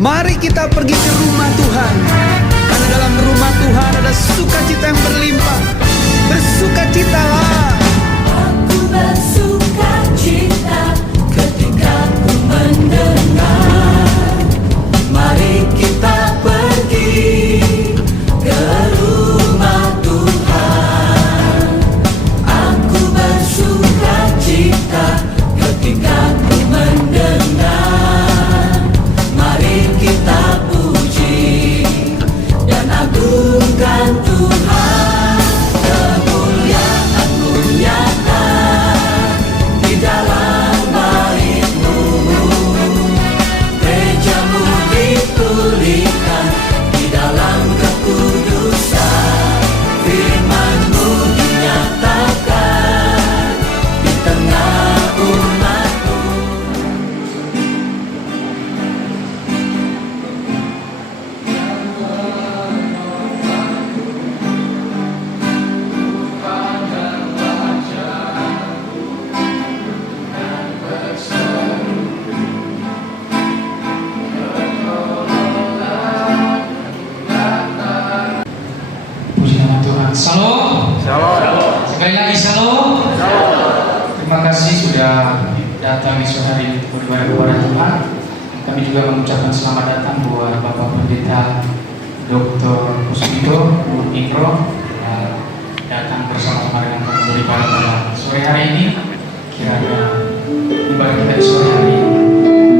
Mari kita pergi ke rumah Tuhan, karena dalam rumah Tuhan ada sukacita yang berlimpah. Bersukacitalah. Aku bersukacita ketika ku mendengar. Mari kita pergi ke rumah Tuhan. Aku bersukacita ketika ku mendengar. Mari kita puji dan agungkan Tuhan. Kemuliaan-Mu nyata di dalam bait-Mu. Gereja-Mu dipulihkan di dalam kekudusan. Firman-Mu dinyatakan di tengah umat-Mu. Puji nama Tuhan. Shalom. Sekali lagi shalom. Terima kasih sudah datang di sore hari ini untuk beribadah kepada Tuhan. Kami juga mengucapkan selamat datang buat Bapak Pendeta Dr. Kusmito Ingro yang datang bersama-sama dengan kami beribadah pada sore hari ini. Kiranya ibadah kita di sore hari ini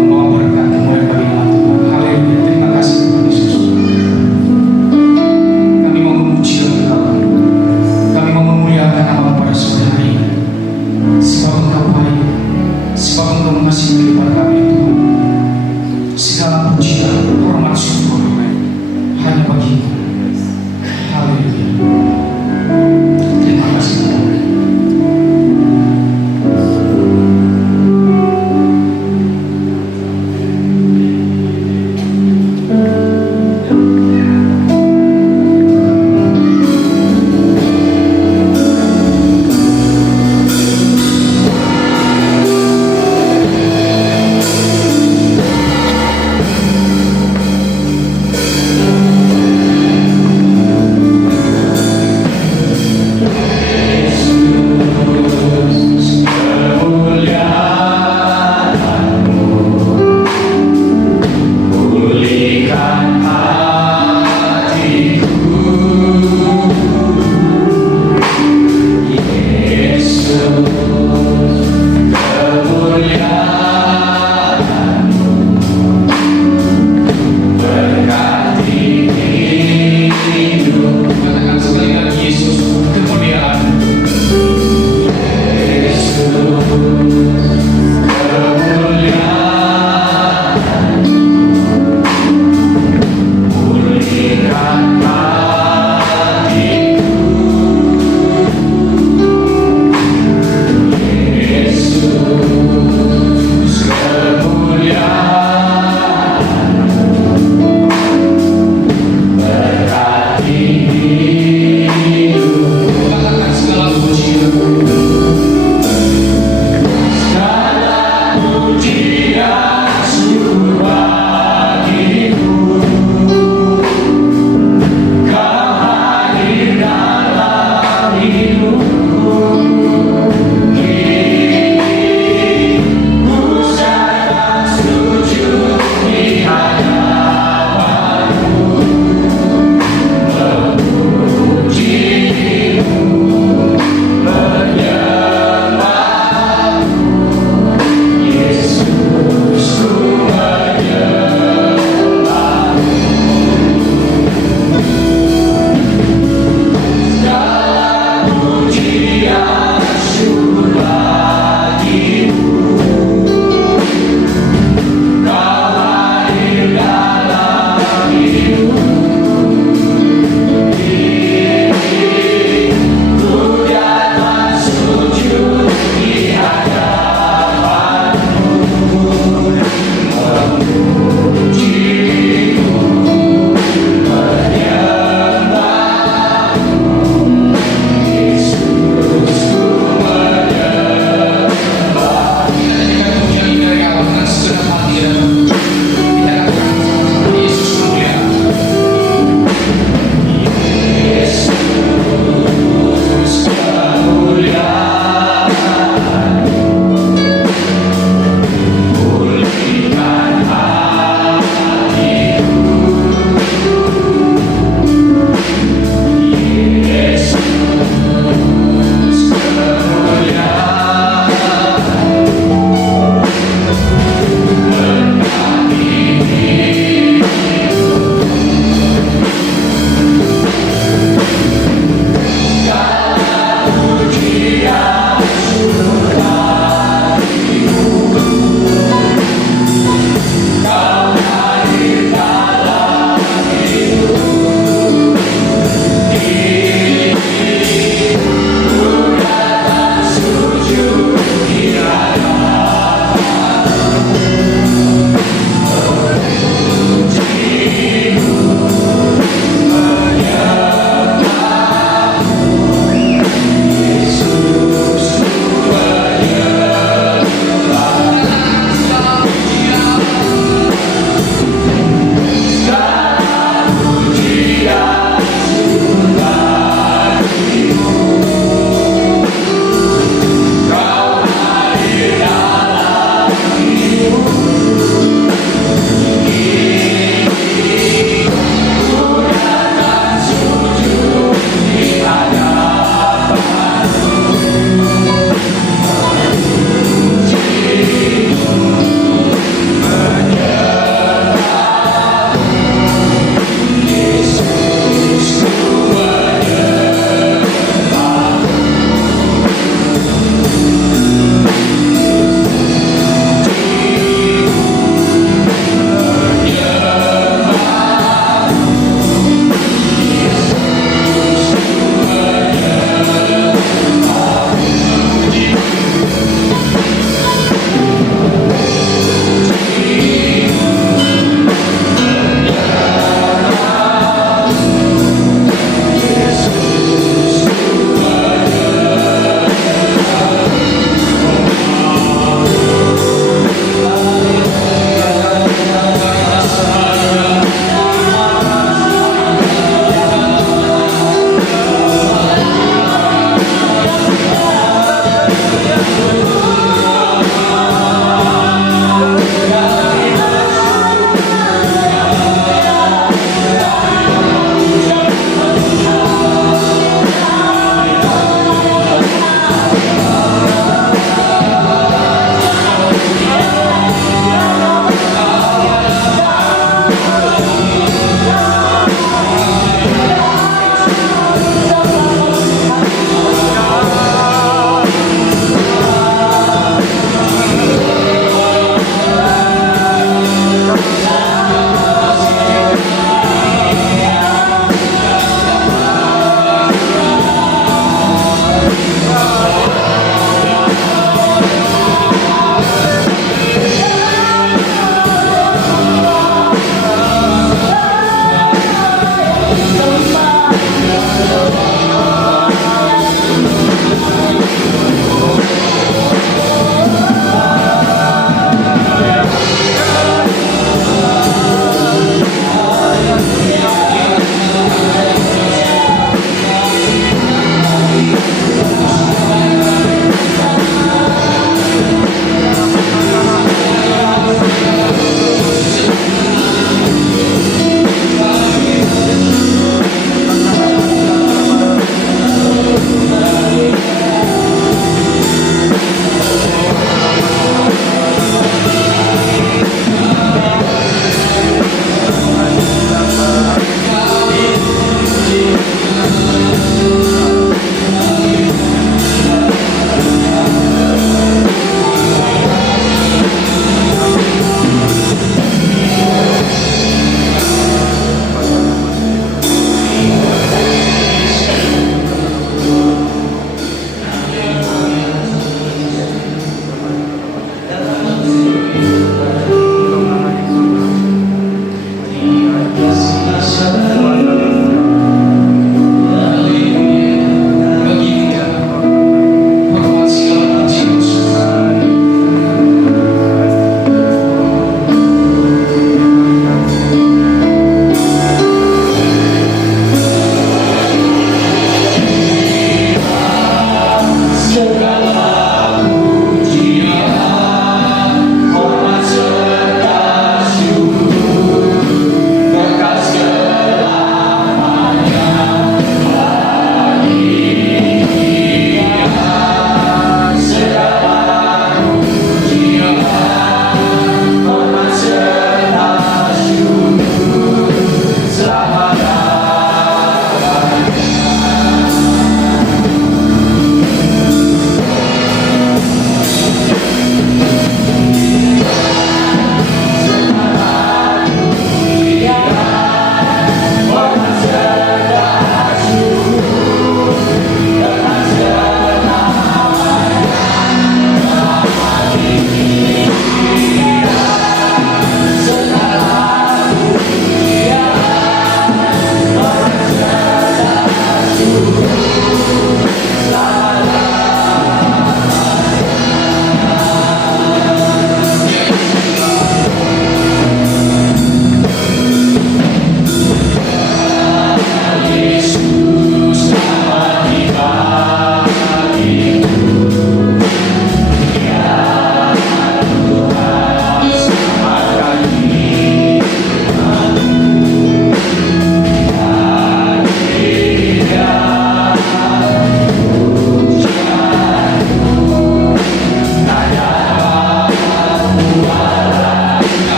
membawa berkat kemuliaan bagi nama Tuhan. Haleluya. Terima kasih Tuhan Yesus. Kami mau memuji Engkau. Kami mau memuliakan nama pada sore hari ini. Sebab Engkau baik, sebab Engkau mengasihi kepada kami Tuhan. Segala pujian, hormat, syukur hanya bagi-Mu. Haleluya. Terima kasih Tuhan.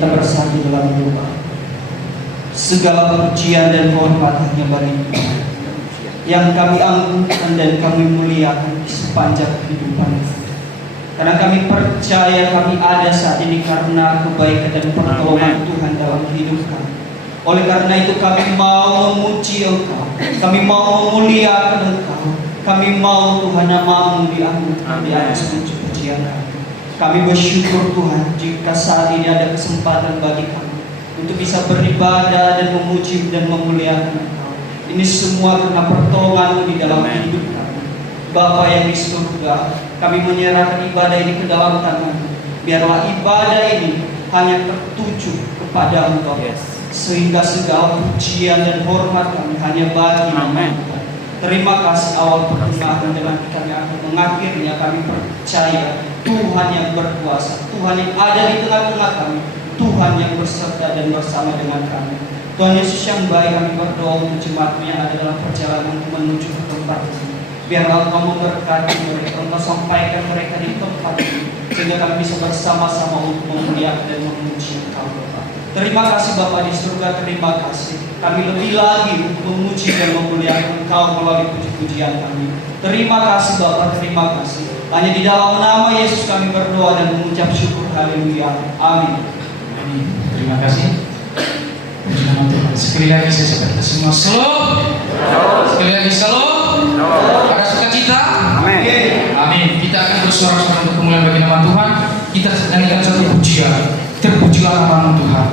kita bersatu dalam doa. Segala pujian dan hormat hanya bagi Tuhan yang kami angkutan dan kami muliakan di sepanjang kehidupan. Karena kami percaya kami ada saat ini karena kebaikan dan pertolongan Tuhan dalam hidup kami. Oleh karena itu kami mau memuji Engkau, kami mau memuliakan Engkau, kami mau Tuhan namamu diangkat di atas puji-pujian kami. Kami bersyukur Tuhan jika saat ini ada kesempatan bagi kami untuk bisa beribadah dan memuji dan memuliakan Engkau. Ini semua karena pertolongan di dalam hidup kami. Bapa yang di surga, kami menyerahkan ibadah ini ke dalam tangan-Mu. Biarlah ibadah ini hanya tertuju kepada Engkau, sehingga segala pujian dan hormat kami hanya bagi nama Tuhan. Terima kasih awal pertengahan dengan kami akan mengakhirnya. Kami percaya Tuhan yang berkuasa, Tuhan yang ada di tengah-tengah kami, Tuhan yang berserta dan bersama dengan kami. Tuhan Yesus yang baik, kami berdoa untuk jemaat-Mu yang ada dalam perjalanan menuju ke tempat ini. Biarlah Engkau memberkati mereka, Engkau sampaikan mereka di tempat ini, sehingga kami bisa bersama-sama untuk memuliakan dan memuji Engkau, Bapa. Terima kasih Bapa di surga, terima kasih. Kami lebih lagi untuk memuji dan memuliakan Engkau melalui puji-pujian kami. Terima kasih Bapa, terima kasih. Hanya di dalam nama Yesus kami berdoa dan mengucap syukur. Haleluya. Amin. Amin. Terima kasih. Puji nama Tuhan. Sekali lagi saya seperti semua shalom. Sekali lagi shalom. Ada sukacita. Amin. Amin. Kita akan bersorak-sorai untuk kemuliaan bagi nama Tuhan. Kita nyanyikan satu pujian. Terpujilah nama Tuhan.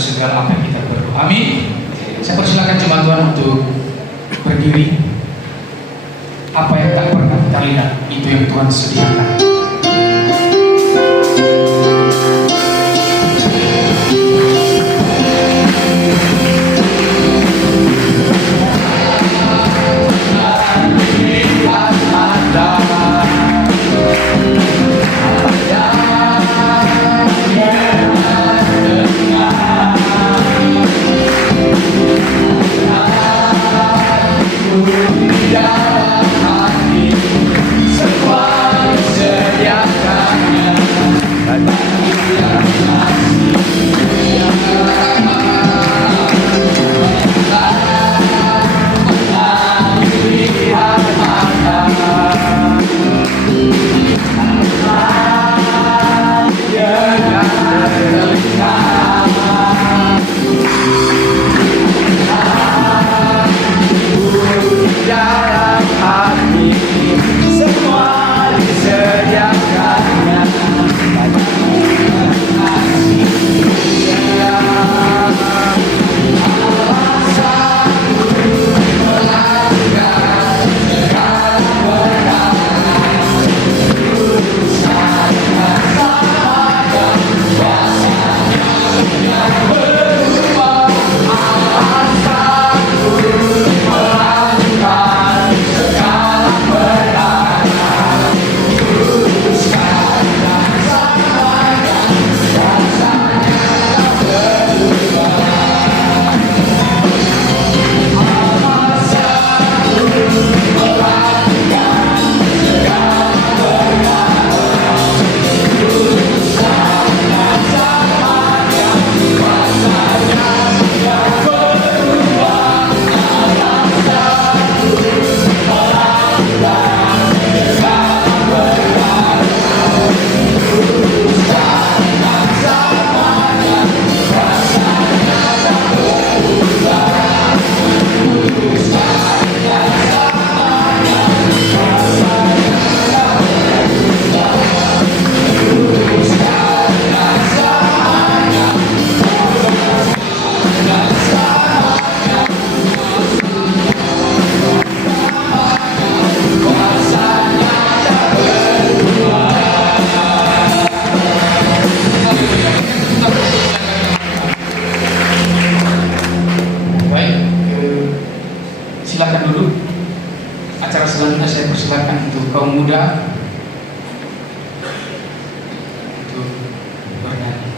dalam segala apa yang kita berdoa. Amin. Saya persilakan jemaat Tuhan untuk berdiri. Apa yang tak pernah kita lihat, itu yang Tuhan sediakan. Silakan dulu. Acara selanjutnya saya persilakan untuk kaum muda untuk bernyanyi.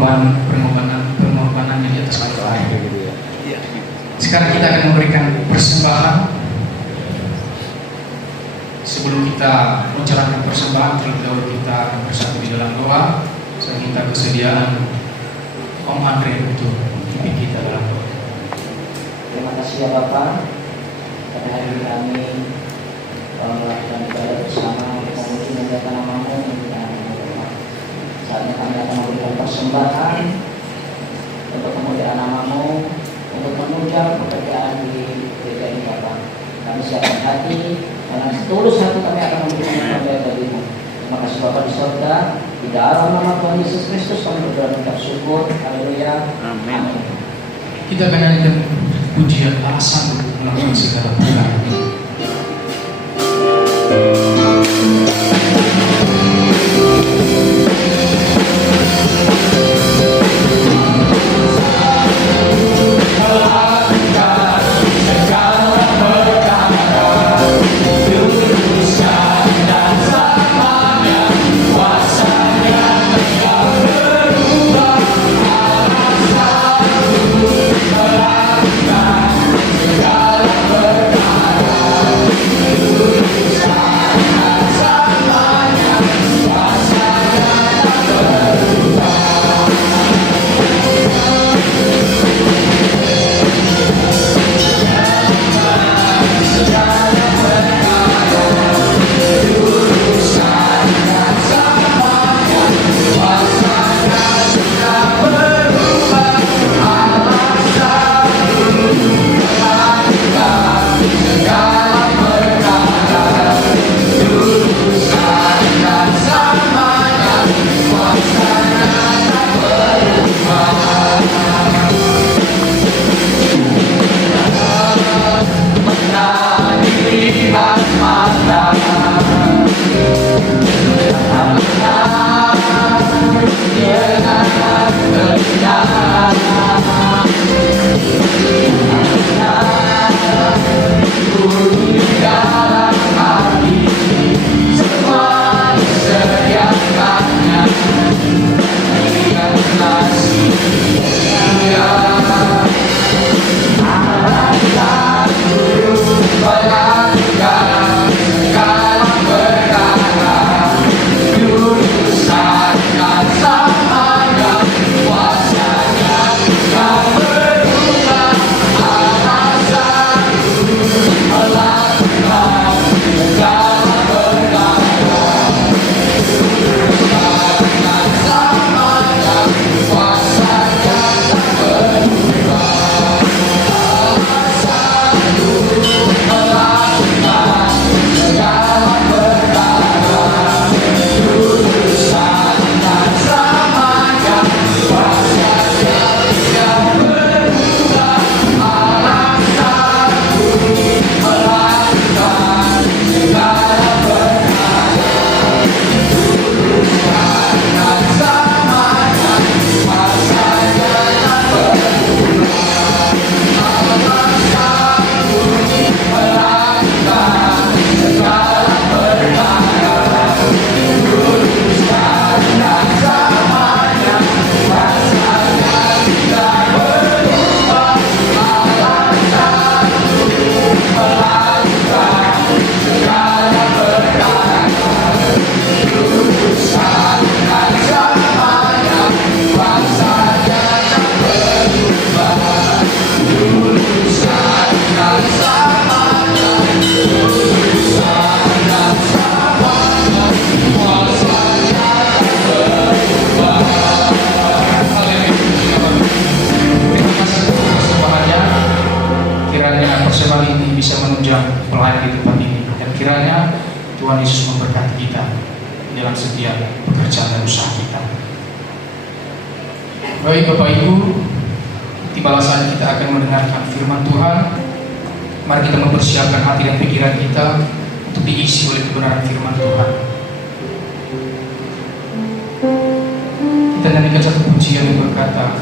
pengorbanannya di atas kayu lain. Sekarang kita akan memberikan persembahan. Sebelum kita menjalankan persembahan, terlebih dahulu kita bersatu di dalam doa. Saya minta kesediaan Om Andre untuk memimpin kita dalam doa. Terima kasih ya Bapak. Pada hari ini kami melakukan ibadah bersama untuk memuji memuliakan nama-Mu. Saatnya kami akan memberikan persembahan untuk kemuliaan nama-Mu, untuk menunjang pekerjaan di gereja ini Bapak. Kami siapkan hati, karena setulus hati kami akan memberikan yang terbaik bagi-Mu. Terima kasih Bapak di surga. Di dalam nama Tuhan Yesus Kristus kami berdoa dan mengucap syukur. Haleluya. Amin. Kita akan nyanyikan pujian Allah sanggup melakukan segala perkara. Tuhan Yesus memberkati kita dalam setiap pekerjaan dan usaha kita. Baik Bapak Ibu, tibalah saat kita akan mendengarkan firman Tuhan. Mari kita mempersiapkan hati dan pikiran kita untuk diisi oleh kebenaran firman Tuhan. Kita nyanyikan satu pujian yang berkata,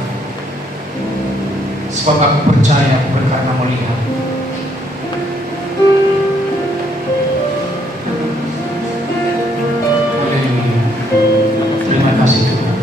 sebab aku percaya bukan karena melihat. Terima kasih Tuhan.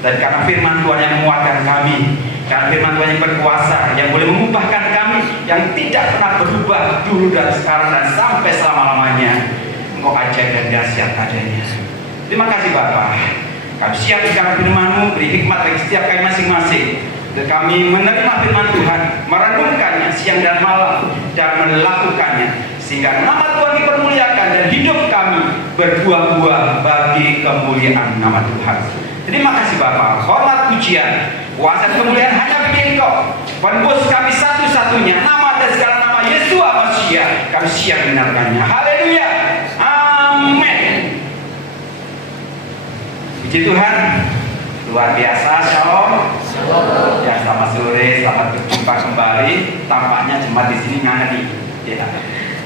Dan karena firman Tuhan yang menguatkan kami, karena firman Tuhan yang berkuasa, yang boleh mengubahkan kami, yang tidak pernah berubah dulu dan sekarang dan sampai selama-lamanya. Engkau ajaib dan dahsyat adanya. Terima kasih Bapa. Kami siap bicara firman-Mu, beri hikmat bagi setiap kami masing-masing. Dan kami menerima firman Tuhan, merenungkannya siang dan malam, dan melakukannya, sehingga nama Tuhan dipermuliakan dan hidup kami berbuah-buah bagi kemuliaan nama Tuhan. Terima kasih Bapa, hormat pujian, kuasa dan kemuliaan hanya bagi Engkau. Penebus kami satu-satunya, nama dan segala nama Yesus Masia, kami siap mendengarkannya. Haleluya, amin. Puji Tuhan, luar biasa, shalom. Ya, selamat sore, selamat berjumpa kembali. Tampaknya jemaat di sini ngangeni. Ya,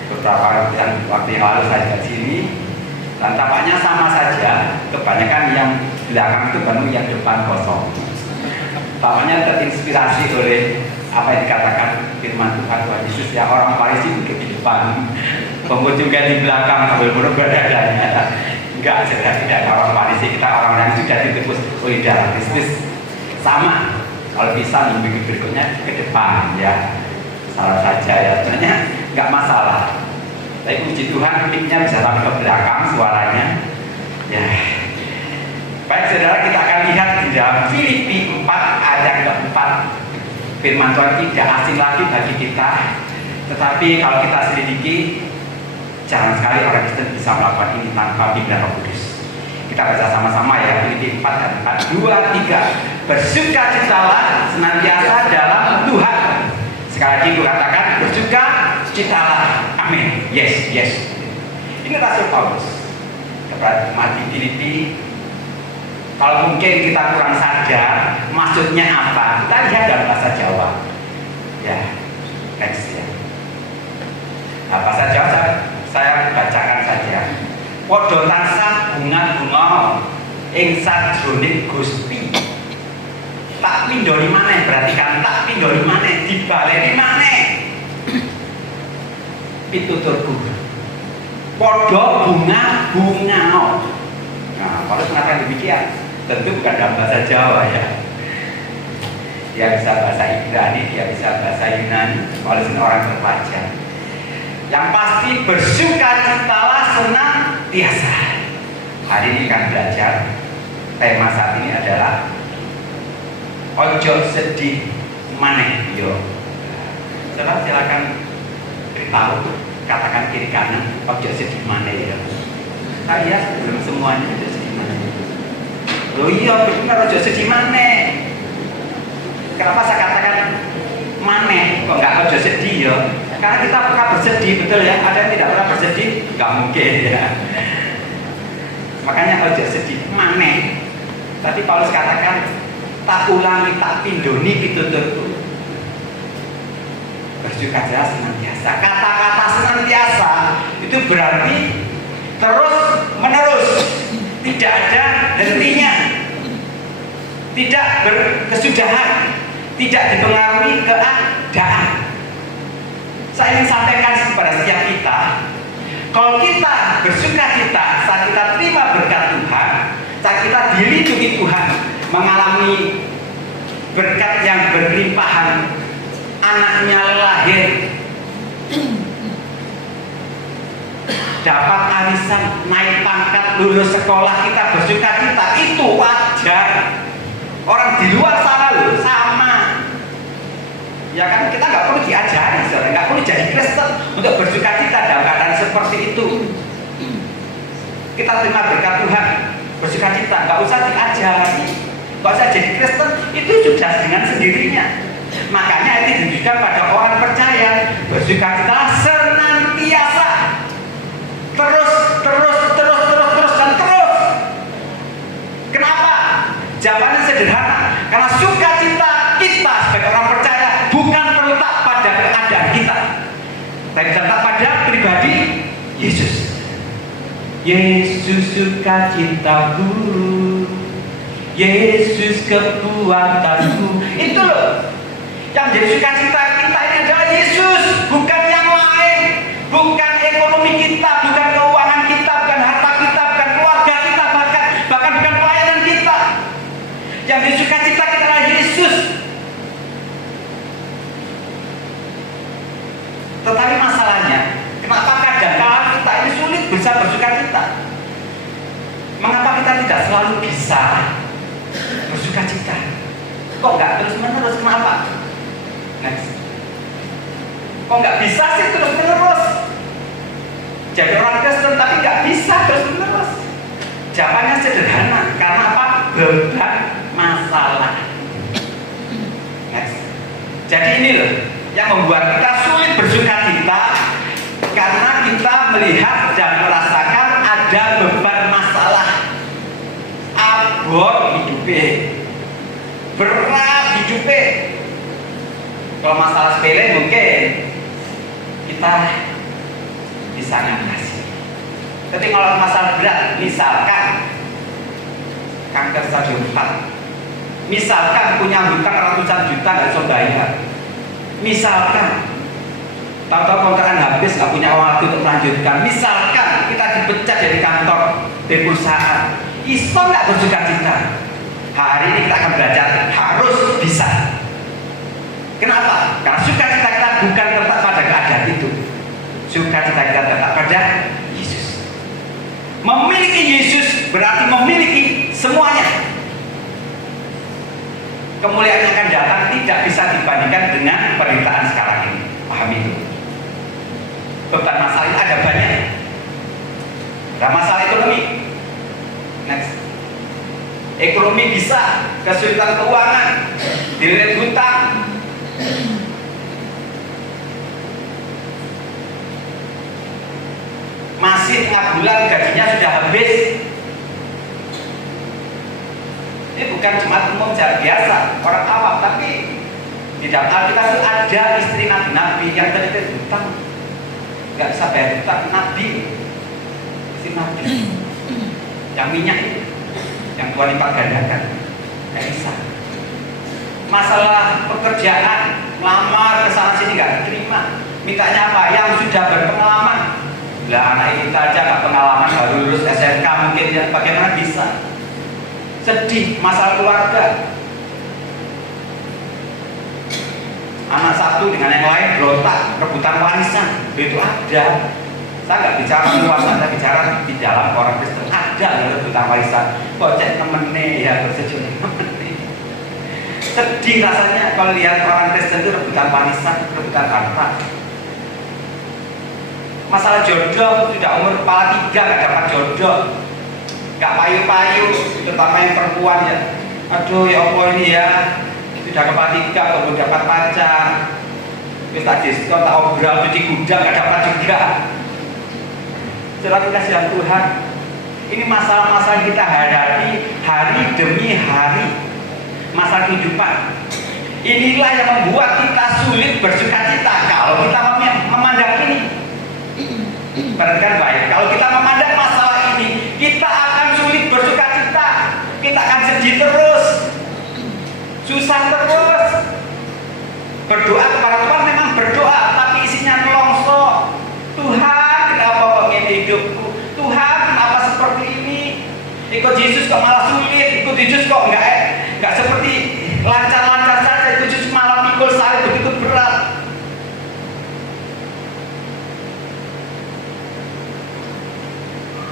beberapa waktu yang lalu saya di sini, dan tampaknya sama saja. Kebanyakan yang belakang itu penuh, yang depan kosong. Tampaknya terinspirasi oleh apa yang dikatakan firman Tuhan Yesus, ya, orang Farisi duduk di depan, pengunjungnya di belakang sambil berubah dadanya. Enggak, jelas tidak ada orang Farisi, kita orang yang sudah ditebus oleh darah Kristus. Sama, kalau bisa minggu berikutnya ke depan, ya, salah saja ya, sebenarnya nggak masalah. Tapi puji Tuhan, mic-nya bisa sampai ke belakang suaranya. Ya, baik saudara, kita akan lihat di dalam Filipi 4 ayat keempat. Firman Tuhan tidak asing lagi bagi kita, tetapi kalau kita selidiki, jarang sekali orang Kristen bisa melakukan ini tanpa bimbingan Roh Kudus. Kita baca sama-sama ya, Filipi 4 dan 4, 2, 3. Bersukacitalah senantiasa dalam Tuhan. Sekali lagi aku katakan, bersukacitalah. Amin. Yes, yes. Ini Rasul Paulus kepada jemaat di Filipi. Kalau mungkin kita kurang sadar maksudnya apa, kita lihat dalam bahasa Jawa. Ya, next ya. Nah, bahasa Jawa saya bacakan saja. Padha tansah bunga-bunga ing sajroning Gusti. Tak pindhoni maneh, berarti kan tak pindhoni maneh, dibaleni maneh. Pituturku. Padha bunga-bunga. Nah, kalau mengatakan demikian, tentu bukan dalam bahasa Jawa ya. Dia bisa bahasa Ibrani, dia bisa bahasa Yunani, walaupun orang terpelajar. Yang pasti bersukacitalah senantiasa. Hari ini kan belajar, tema saat ini adalah ojo sedih maneh yo. Coba silakan beritahu, katakan kiri kanan, ojo sedih maneh yo. Saya belum semuanya ojo sedih maneh. Loh iya benar, ojo sedih maneh. Kenapa saya katakan maneh, kok nggak ojo sedih ya? Karena kita pernah bersedih, betul ya? Ada yang tidak pernah bersedih? Nggak mungkin ya. Makanya ojo sedih, maneh. Tadi Paulus katakan, tak ulangi, tak pindoni pituturku. Bersukacilah senantiasa. Kata-kata senantiasa itu berarti terus menerus, tidak ada hentinya, tidak berkesudahan, tidak dipengaruhi keadaan. Saya ingin sampaikan kepada setiap kita, kalau kita bersukacita saat kita terima berkat Tuhan, saat kita dilindungi Tuhan, mengalami berkat yang berlimpahan, anaknya lahir, dapat arisan, naik pangkat, lulus sekolah, kita bersukacita, itu wajar. Orang di luar sana loh sama. Ya kan, kita nggak perlu diajari, nggak perlu jadi Kristen untuk bersukacita dalam keadaan seperti itu. Kita terima berkat Tuhan, bersukacita, nggak usah diajari, nggak usah jadi Kristen, itu sudah dengan sendirinya. Makanya itu ditujukan pada orang percaya, bersukacita senantiasa, terus dan terus. Kenapa? Jawabannya sederhana, karena sukacita kita sebagai orang percaya bukan terletak pada keadaan kita, tapi terletak pada pribadi Yesus. Yesus sukacitaku, Yesus kekuatanku. Itu loh yang jadi sukacita kita ini adalah Yesus, bukan yang lain, bukan ekonomi kita, bukan keuangan kita, bukan harta kita, bukan keluarga kita, bahkan bukan pelayanan kita. Yang jadi sukacita kita adalah Yesus. Tetapi masalahnya, kenapa kadang-kadang kita ini sulit bisa bersukacita? Mengapa kita tidak selalu bisa bersukacita? Kok nggak terus-menerus? Kenapa? Next. Kok nggak bisa sih terus-menerus? Jadi orang Kristen tapi nggak bisa terus-menerus. Jawabannya sederhana, karena apa? Beban masalah. Next. Jadi ini loh yang membuat kita sulit bersukacita, karena kita melihat dan merasakan ada beban masalah. Abot hidupnya, berat hidupnya. Kalau masalah sepele mungkin kita bisa ngatasi. Tapi kalau masalah berat, misalkan kanker stadium 4, misalkan punya hutang ratusan juta nggak bisa bayar, misalkan tahu-tahu kontrakan habis nggak punya uang lagi untuk melanjutkan, misalkan kita dipecat dari kantor, dari perusahaan, iso nggak bersukacita? Hari ini kita akan belajar harus bisa. Kenapa? Karena sukacita kita bukan terletak pada keadaan itu, sukacita kita terletak pada Yesus. Memiliki Yesus berarti memiliki semuanya. Kemuliaan yang akan datang tidak bisa dibandingkan dengan penderitaan sekarang ini. Paham itu? Beban masalah itu ada banyak. Ada masalah ekonomi. Next. Ekonomi bisa, kesulitan keuangan, dililit hutang. Masih tengah bulan gajinya sudah habis. Ini bukan jemaat umum jalan biasa, orang awam, tapi di dalam Alkitab itu ada istri nabi yang terlilit hutang, nggak bisa bayar hutang. Nabi, istri nabi, yang minyak itu, yang Tuhan lipat gandakan, nggak bisa. Masalah pekerjaan, lamar kesana sini nggak diterima, mintanya apa? Yang sudah berpengalaman. Lah anak kita aja nggak pengalaman, baru lulus SMK mungkin, ya bagaimana bisa? Sedih, masalah keluarga. Anak satu dengan yang lain berontak, rebutan warisan, itu ada. Saya nggak bicara luas, saya bicara di dalam orang Kristen ada rebutan warisan. Bocek temennya ya bersejuang. Sedih rasanya kalau lihat orang Kristen itu rebutan warisan, rebutan harta. Masalah jodoh, sudah umur kepala 3 nggak dapat jodoh, nggak payu-payu, terutama yang perempuan ya. Aduh ya Allah ini ya, sudah kepala 3 baru dapat pacar. Terus tak diskon, tak obrol, cuci gudang, gak dapat juga. Saudara kasihan Tuhan, ini masalah-masalah yang kita hadapi hari demi hari, masa kehidupan. Inilah yang membuat kita sulit bersuka cita kalau kita memandang ini. Perhatikan baik, kalau kita memandang masalah ini, kita akan sulit bersuka cita. Kita akan sedih terus, susah terus. Berdoa kepada Tuhan memang berdoa, tapi isinya nelongso. Tuhan, kenapa kok ngene hidupku? Tuhan, kenapa seperti ini? Ikut Yesus kok malah sulit, ikut Yesus kok enggak seperti lancar-lancar saja, ikut Yesus malah pikul salib begitu berat.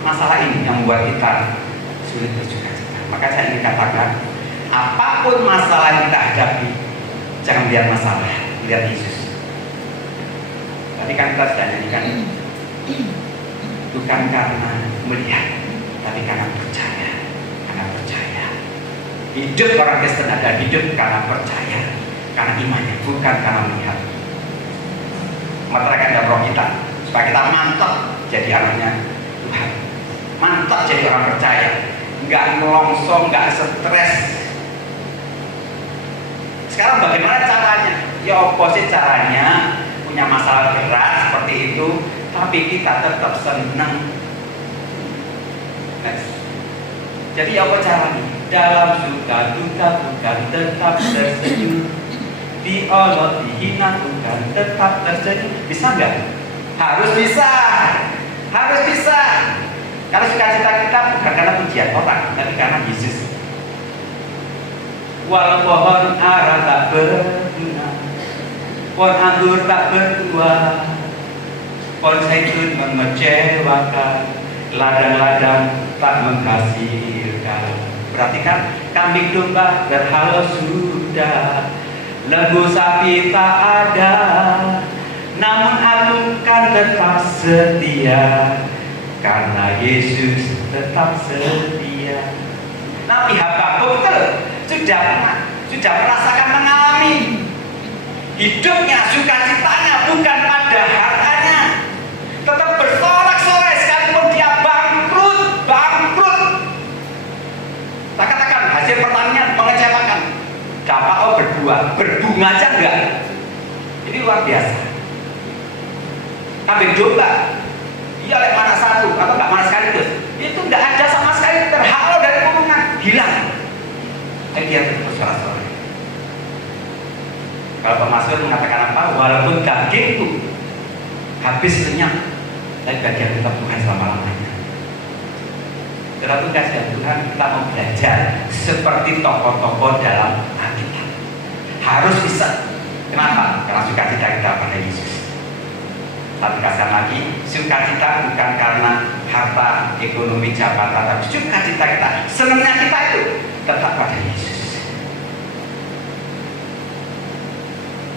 Masalah ini yang membuat kita sulit bersuka cita. Maka saya ingin katakan, apapun masalah yang kita hadapi, jangan lihat masalah, lihat Yesus. Tadi kan kita sudah nyanyikan, bukan karena melihat, tapi karena percaya. Karena percaya. Hidup orang Kristen adalah hidup karena percaya, karena imannya, bukan karena melihat. Meteraikan roh kita, supaya kita mantap jadi anaknya Tuhan, mantap jadi orang percaya, nggak ngelongsong, nggak stres. Sekarang bagaimana caranya? Ya opposite caranya, punya masalah berat seperti itu, tapi kita tetap senang. Jadi apa caranya? Dalam suka duka bukan tetap tersenyum, diolok dihina bukan tetap tersenyum. Bisa nggak? Harus bisa, harus bisa. Karena sukacita kita bukan karena pujian orang, tapi karena Yesus. Walau pohon ara tak berguna, pohon anggur tak berbuah, pohon zaitun mengecewakan, ladang-ladang tak menghasilkan. Perhatikan, kambing domba berhala sudah, lembu sapi tak ada, namun aku kan tetap setia, karena Yesus tetap setia. Nabi Habakuk sudah merasakan, mengalami hidupnya, sukacitanya bukan pada hartanya, tetap bersorak-sorai sekalipun dia bangkrut. Saya katakan hasil pertanian mengecewakan, dapat berbuah, berbunga aja enggak. Ini luar biasa. Kambing domba, iya oleh mana satu atau enggak mana sekaligus, itu enggak ada sama sekali, terhalau dari kurungan, hilang. Dia bersorak-sorai. Kalau Pak Masud mengatakan apa? Walaupun dagingku habis lenyap, tapi bagian tetap Tuhan selama-lamanya. Terlalu kasih Tuhan, kita mau belajar seperti tokoh-tokoh dalam Alkitab. Harus bisa. Kenapa? Karena sukacita kita pada Yesus. Tapi kasih lagi, sukacita bukan karena harta, ekonomi, jabatan, tapi sukacita kita, senangnya kita itu tetap pada Yesus.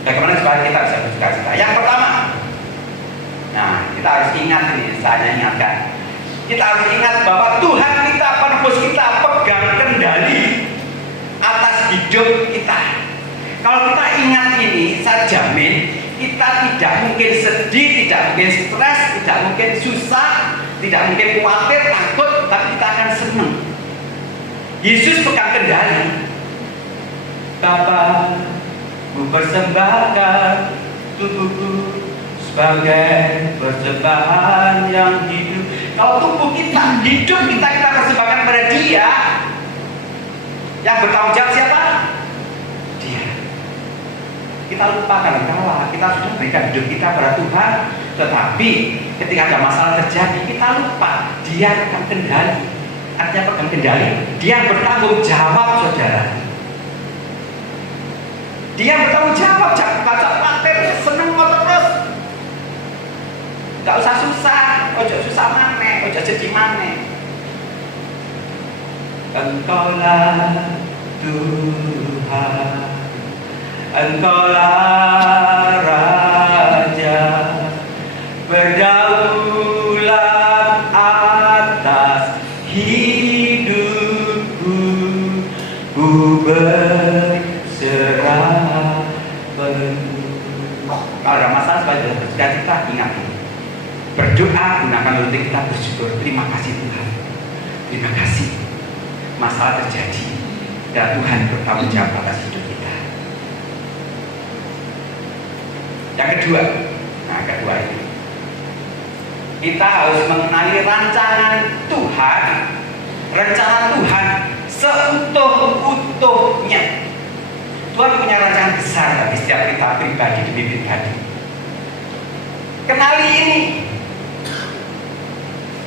Bagaimana supaya kita bisa bersukacita? Yang pertama, nah kita harus ingat ini, saya ingatkan. Kita harus ingat bahwa Tuhan kita, penebus kita, pegang kendali atas hidup kita. Kalau kita ingat ini, saya jamin kita tidak mungkin sedih, tidak mungkin stres, tidak mungkin susah, tidak mungkin khawatir, takut, tapi kita akan senang. Yesus pegang kendali. Bapa, ku persembahkan tubuhku sebagai persembahan yang hidup. Kalau tubuh kita, hidup kita persembahkan kepada Dia, yang bertanggung jawab siapa? Dia. Kita lupakan kalau kita sudah berikan hidup kita pada Tuhan, tetapi ketika ada masalah terjadi, kita lupa Dia akan kendali. Artinya pegang kendali, Dia bertanggung jawab, saudara. Dia bertanggung jawab, jangan baca pater, seneng terus. Gak usah susah, ojo susah maneh, ojo sedih maneh. Engkaulah Tuhan, Engkaulah Raja, berdaulat atas hidupku, ku berserah Kalau ada masalah supaya bersuka cita, ingat ini. Berdoa, gunakan untuk kita bersyukur. Terima kasih Tuhan. Terima kasih. Masalah terjadi dan Tuhan bertanggung jawab atas hidup kita. Yang kedua ini, kita harus mengenali rancangan Tuhan, seutuh-utuhnya. Tuhan punya rancangan besar bagi setiap kita pribadi demi pribadi. Kenali ini.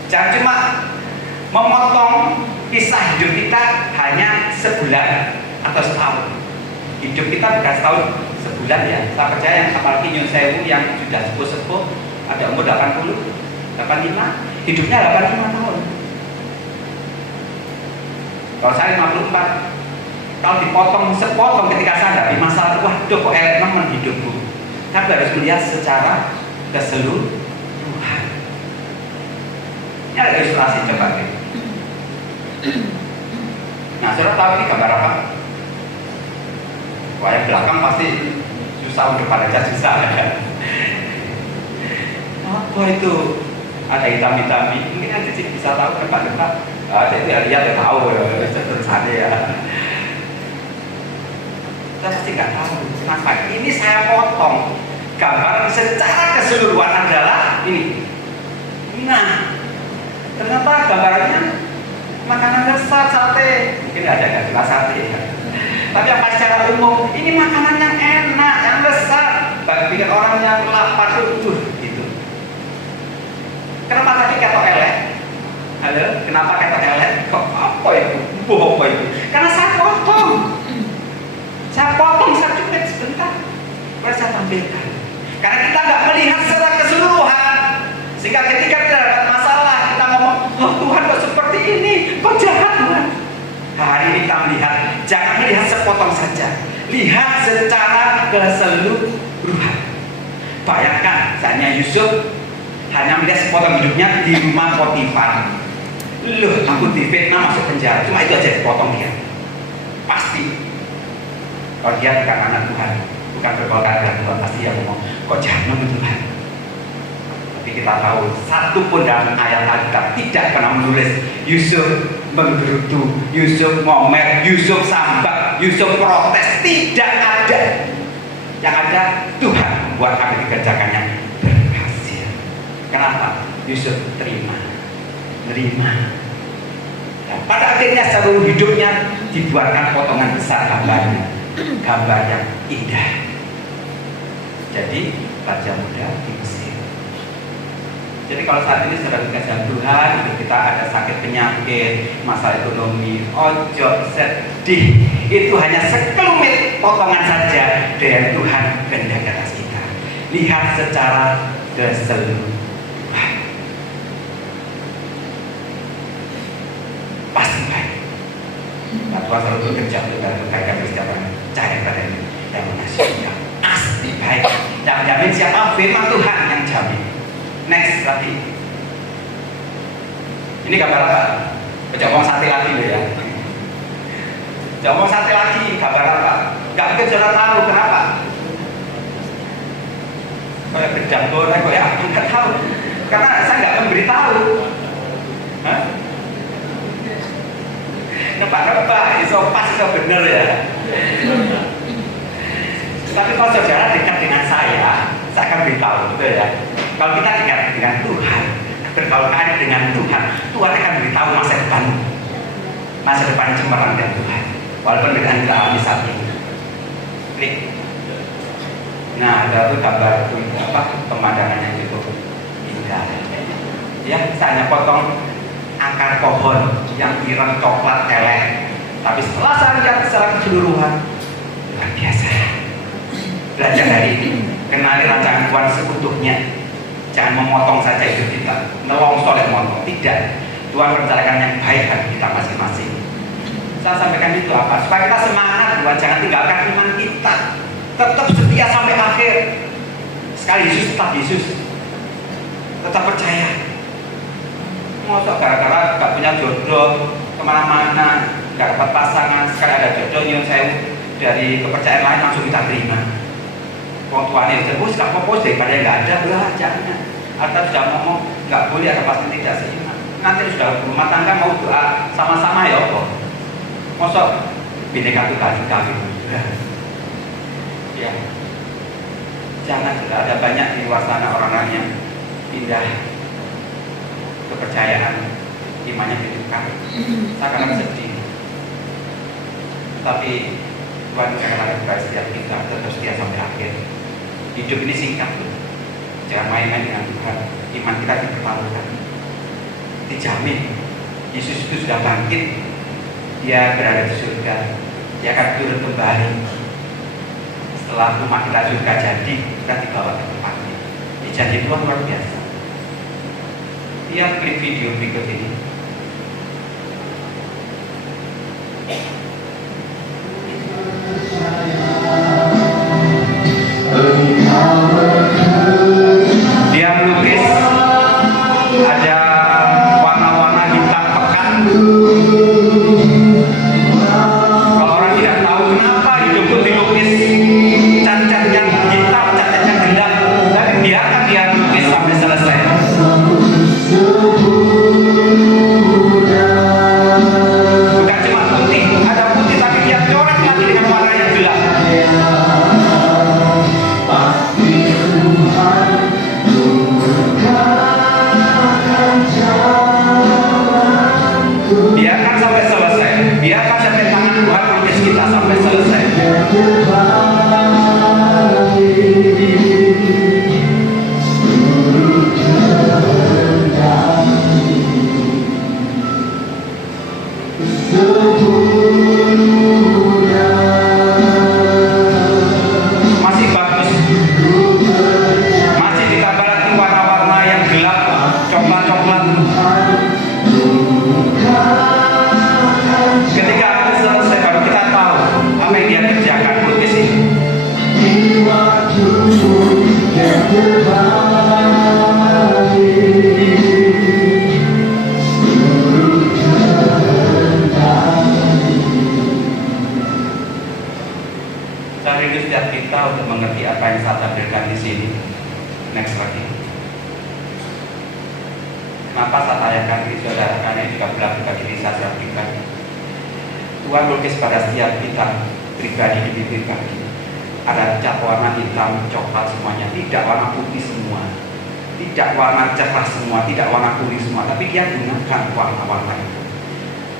Jangan cuma memotong kisah hidup kita hanya sebulan atau setahun. Hidup kita bukan setahun, sebulan ya. Saya percaya yang apalagi Nyun Sewu yang sudah sepuh-sepuh, ada umur 80, 85, hidupnya 85 tahun. Kalau saya 54, kalau dipotong sepotong ketika sadar di masalah, waduh kok elek memang hidupku. Tapi harus melihat secara keseluruhan. Ini ada ilustrasi coba deh. Nah, saudara tahu ini gambar apa? Wah, yang belakang pasti susah, depan aja susah kan? Apa itu? Ada hitam-hitam, mungkin aja sih bisa tahu depan-depan. Saya itu ya lihat ya tahu ya, terusannya ya. Saya pasti nggak tahu kenapa. Ini saya potong gambar secara keseluruhan adalah ini. Nah, ternyata gambarnya makanan lezat, sate. Mungkin ada nggak suka sate ya. Tapi apa secara umum ini makanan yang enak, yang lezat bagi orang yang lapar itu gitu. Kenapa tadi ketok elek? Halo, kenapa ketok elek? Kok apa itu? Apa itu? Karena saya potong. Saya potong satu menit sebentar. Baru saya tampilkan. Karena kita nggak melihat secara keseluruhan. Sehingga ketika kita dapat masalah, kita ngomong, oh Tuhan kok seperti ini? Kok jahat Tuhan? Hari ini kita melihat, jangan melihat sepotong saja. Lihat secara keseluruhan. Bayangkan, misalnya Yusuf hanya melihat sepotong hidupnya di rumah Potifar. Loh, aku difitnah masuk penjara. Cuma itu aja dipotong dia. Pasti. Kalau dia bukan anak Tuhan, bukan berkolkar dengan Tuhan, pasti dia ngomong, kok jahat menurut Tuhan. Tapi kita tahu, satu pun dalam ayat Alkitab tidak pernah menulis Yusuf menggerutu, Yusuf ngomer, Yusuf sambat, Yusuf protes. Tidak ada. Yang ada Tuhan membuat apa yang dikerjakannya berhasil. Kenapa? Yusuf terima. Nah, pada akhirnya seluruh hidupnya dibuatkan potongan besar gambarnya. Gambar yang indah. Jadi raja muda di Mesir. Jadi kalau saat ini sudah dikasih Tuhan, kita ada sakit penyakit, masalah ekonomi, ojo sedih, itu hanya sekelumit potongan saja dari Tuhan kehendak atas kita. Lihat secara keseluruhan. Pasti baik. Nah, Tuhan selalu bekerja untuk kebaikan setiap orang. Percaya pada ini yang mengasihi dia. Pasti baik. Yang jamin siapa? Firman Tuhan yang jamin. Next lagi. Ini gambar apa? Kecomong sate lagi loh ya. Kecomong sate lagi, gambar apa? Gak mungkin saudara tahu kenapa? Kayak gedang goreng, kayak aku nggak tahu. Karena saya nggak memberitahu. Hah? Nebak-nebak, iso pas, iso bener ya. Tapi kalau saudara dekat dengan saya akan beritahu, betul ya. Kalau kita dekat dengan Tuhan, bergaul dengan Tuhan, Tuhan akan beritahu masa depan cemerlang dari Tuhan. Walaupun dengan kita alami saat ini. Klik. Nah, ada tuh gambar pemandangannya cukup indah. Ya, saya hanya potong akar pohon yang ireng coklat elek. Tapi setelah saya lihat secara keseluruhan, luar biasa. Belajar dari ini, kenali rancangan Tuhan seutuhnya. Jangan memotong saja hidup kita, nelongso dan memotong. Tidak. Tuhan merencanakan yang baik bagi kita masing-masing. Saya sampaikan itu apa? Supaya kita semangat, Tuhan jangan tinggalkan iman kita. Tetap setia sampai akhir. Sekali Yesus, tetap Yesus. Tetap percaya. Masa gara-gara gak punya jodoh kemana-mana, gak dapat pasangan, sekali ada jodoh Nyun Sewu dari kepercayaan lain langsung kita terima. Wong tuanya terus gak apa-apa daripada nggak ada, lah jangan. Atau sudah ngomong nggak boleh ada pasti tidak seiman. Nanti sudah rumah tangga mau doa sama-sama ya apa? Mosok bineka tunggal ika gitu. Ya. Jangan, sudah ada banyak di luar sana orang-orang yang pindah kepercayaan, imannya ditukar. Saya kadang sedih. Tapi Tuhan jangan baik setiap kita tetap setia sampai akhir. Hidup ini singkat, jangan main-main dengan Tuhan. Iman kita dipertaruhkan. Dijamin Yesus itu sudah bangkit, dia berada di surga, dia akan turun kembali. Setelah rumah kita surga jadi, kita dibawa ke tempatnya. Ini janji Tuhan luar biasa. Lihat klip video berikut ini. Dia melukis ada warna-warna hitam pekat. Kalau orang tidak tahu kenapa hidup itu dilukis cat-cat yang hitam, cat-cat yang gelap, tapi biarkan dia lukis sampai selesai. Bukan cuma putih, ada putih tapi dia coret lagi dengan warna yang gelap. Biarkan sampai selesai, biarkan sampai tangan Tuhan melukis kita sampai selesai. Masih bagus, masih ditambah lagi warna-warna yang gelap, coklat-coklat. Ketika aku selesai baru kita tahu apa yang dia kerjakan lukis ini. Saya rindu setiap kita untuk mengerti apa yang saya tampilkan di sini. Next lagi. Kenapa saya tanyakan ini saudara? Karena ini juga berlaku bagi diri saya pribadi. Tuhan lukis pada setiap kita pribadi demi pribadi. Ada cat warna hitam, coklat semuanya, tidak warna putih semua, tidak warna cerah semua, tidak warna kuning semua, tapi dia gunakan warna-warna itu.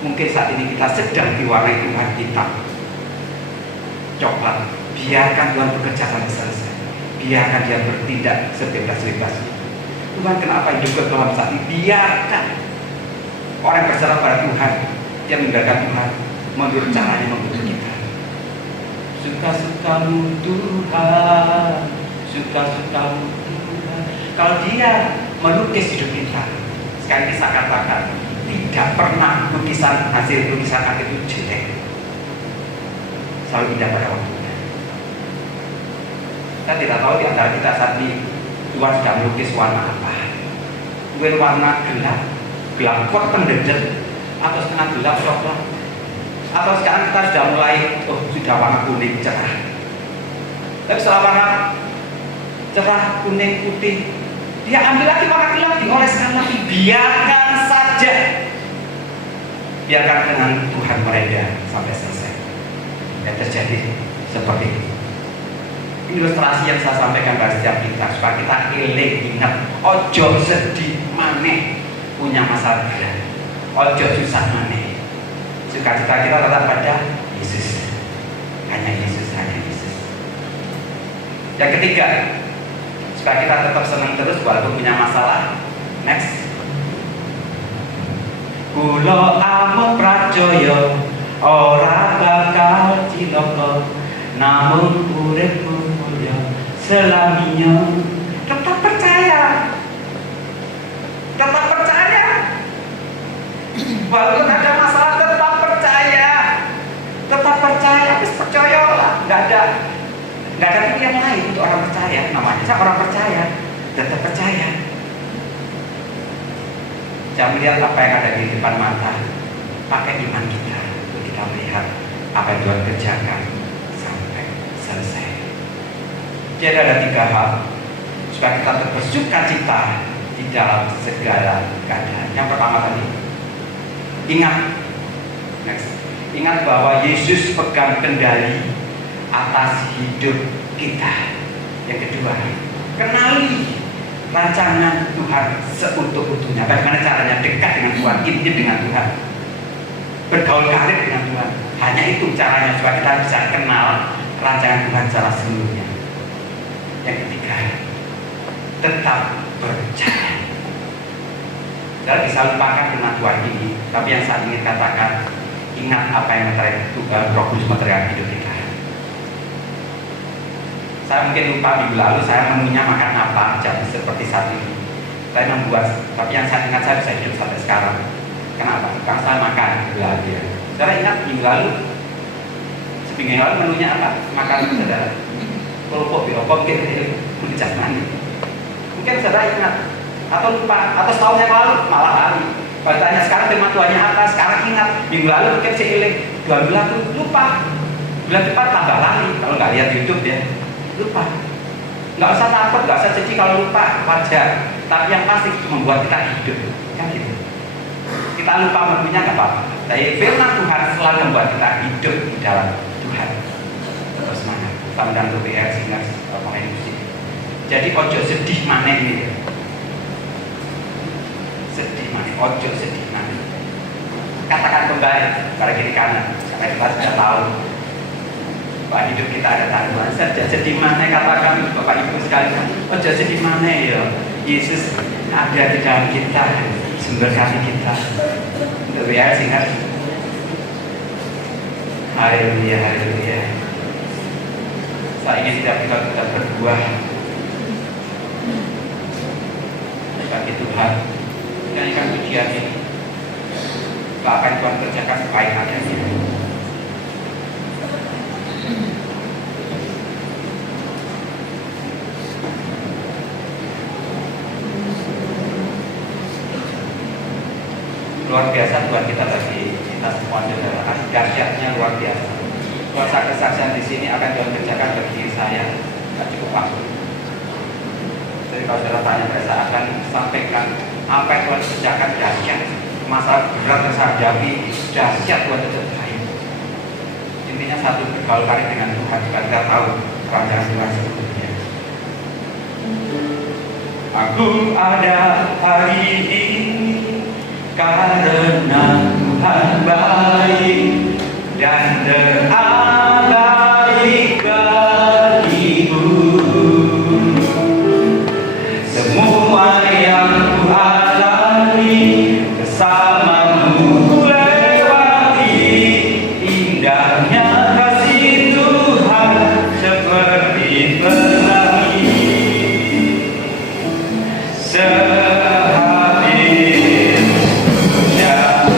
Mungkin saat ini kita sedang diwarnai Tuhan hitam, coklat. Biarkan Tuhan bekerja sampai selesai. Biarkan dia bertindak sebebas-bebasnya. Tuhan kenapa hidup ke dalam saat ini? Biarkan orang yang berserah pada Tuhan, dia meninggalkan Tuhan, menurut caranya membentuk kita. Suka-sukamu Tuhan, suka-sukamu Tuhan. Kalau dia melukis hidup kita, sekali lagi saya katakan, tidak pernah lukisan hasil lukisan itu jelek. Selalu indah pada waktunya. Kita tidak tahu di antara kita saat ini Tuhan sudah melukis warna apa. Mungkin warna gelap, gelap cotton dedet, atau setengah gelap coklat. Atau sekarang kita sudah mulai, sudah warna kuning cerah. Tapi setelah warna cerah, kuning, putih, dia ambil lagi warna gelap, dioleskan lagi. Biarkan saja. Biarkan dengan Tuhan mereda sampai selesai. Yang terjadi seperti itu. Ilustrasi yang saya sampaikan pada setiap kita supaya kita eling ingat, ojo sedih maneh punya masalah berat, ojo susah maneh. Sukacita kita tetap pada Yesus, hanya Yesus, hanya Yesus. Yang ketiga, supaya kita tetap senang terus walaupun punya masalah. Next. Kulo amuk pracaya ora bakal cilaka, namun uripku mulya selaminya. Tetap percaya, tetap percaya. Walaupun ada masalah, tetap percaya, tetap percaya. Terus percayalah, nggak ada pilihan lain untuk orang percaya. Namanya saya orang percaya, tetap percaya. Jangan melihat apa yang ada di depan mata, pakai iman kita untuk kita melihat apa yang Tuhan kerjakan sampai selesai. Jadi ada 3 hal supaya kita tetap bersuka cita di dalam segala keadaan. Yang pertama tadi, ingat bahwa Yesus pegang kendali atas hidup kita. Yang kedua, kenali rancangan Tuhan seutuh-utuhnya. Bagaimana caranya dekat dengan Tuhan, intim dengan Tuhan, bergaul karib dengan Tuhan. Hanya itu caranya supaya kita bisa kenal rancangan Tuhan secara seluruhnya. Yang ketiga, tetap percaya. Jangan bisa lupakan dengan Tuhan ini. Tapi yang saya ingin katakan, ingat apa yang Tuhan Roh Kudus menerima hidup kita. Saya mungkin lupa minggu lalu saya menunya makan apa jam seperti saat ini. Saya membuat, tapi yang saya ingat saya bisa hidup sampai sekarang. Kenapa? Karena saya makan lagi. Saudara ingat minggu lalu, seminggu lalu menunya apa? Makan saudara. Kelompok birokok mungkin jasmani. Mungkin saudara ingat atau lupa atau setahun yang lalu malah lari. Kalau tanya sekarang firman Tuhannya apa? Sekarang ingat. Minggu lalu mungkin seiling 2 bulan tuh lupa. Bulan depan tambah lari. Kalau nggak lihat YouTube ya. Lupa. Nggak usah takut, nggak usah sedih kalau lupa, wajar. Tapi yang pasti itu membuat kita hidup, kan gitu. Kita lupa menunya nggak apa-apa. Tapi firman Tuhan selalu membuat kita hidup di dalam Tuhan. Terus semangat. Pandang tuh ya, sehingga pemain musik. Jadi ojo sedih mana ini? Sedih mana? Ojo sedih mana? Katakan kembali pada kiri kanan, karena kita sudah tahu bahwa hidup kita ada tanggungan. Sedih mana? Katakan Bapak Ibu sekalian, ojo sedih mana ya? Yesus ada di dalam kita, sumber hati kita. Untuk ya, sehingga haleluya, haleluya. Saya ingin setiap kita tetap berbuah bagi Tuhan. Nyanyikan pujian ini. Apa yang Tuhan kerjakan baik adanya. Luar biasa Tuhan kita bagi kita semua saudara. Dahsyatnya luar biasa. Kuasa kesaksian di sini akan Tuhan kerjakan bagi saya. Tak cukup waktu. Jadi kalau saudara tanya, saya akan sampaikan apa yang Tuhan kerjakan dahsyat. Masalah berat yang saya hadapi dahsyat Tuhan kerjakan. Intinya satu, bergaul karib dengan Tuhan supaya kita tahu rancangan Tuhan sebetulnya. Aku ada hari ini karena Tuhan baik dan terabaikan ibu. Semua yang ku alami bersamamu lewati, indahnya kasih Tuhan seperti pelangi. Sehabis hujan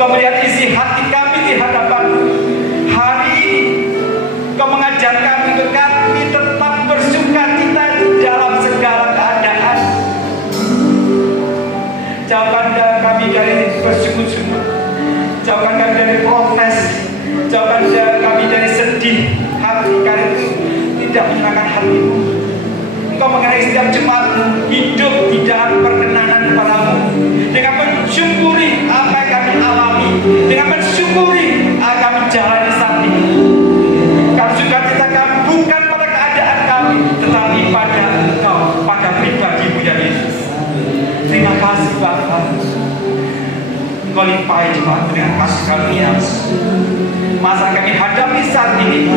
Kau melihat isi hati kami di hadapan-Mu. Hari ini Kau mengajar kami tetap bersuka cita di dalam segala keadaan. Jauhkan kami dari bersungut-sungut, jauhkan kami dari protes, jauhkan kami dari sedih hati, karena itu tidak menyenangkan hati-Mu. Engkau mengenai setiap jemaat-Mu hidup di dalam perkenanan kepadamu, dengan mensyukuri apa yang kami alami, dengan mensyukuri apa yang kami jalani saat ini. Kami sukacita kami bukan pada keadaan kami, tetapi pada Engkau, pada pribadi-Mu ya Yesus. Terima kasih Bapa. Engkau limpahi jemaat dengan kasih karunia. Masa kami hadapi saat ini,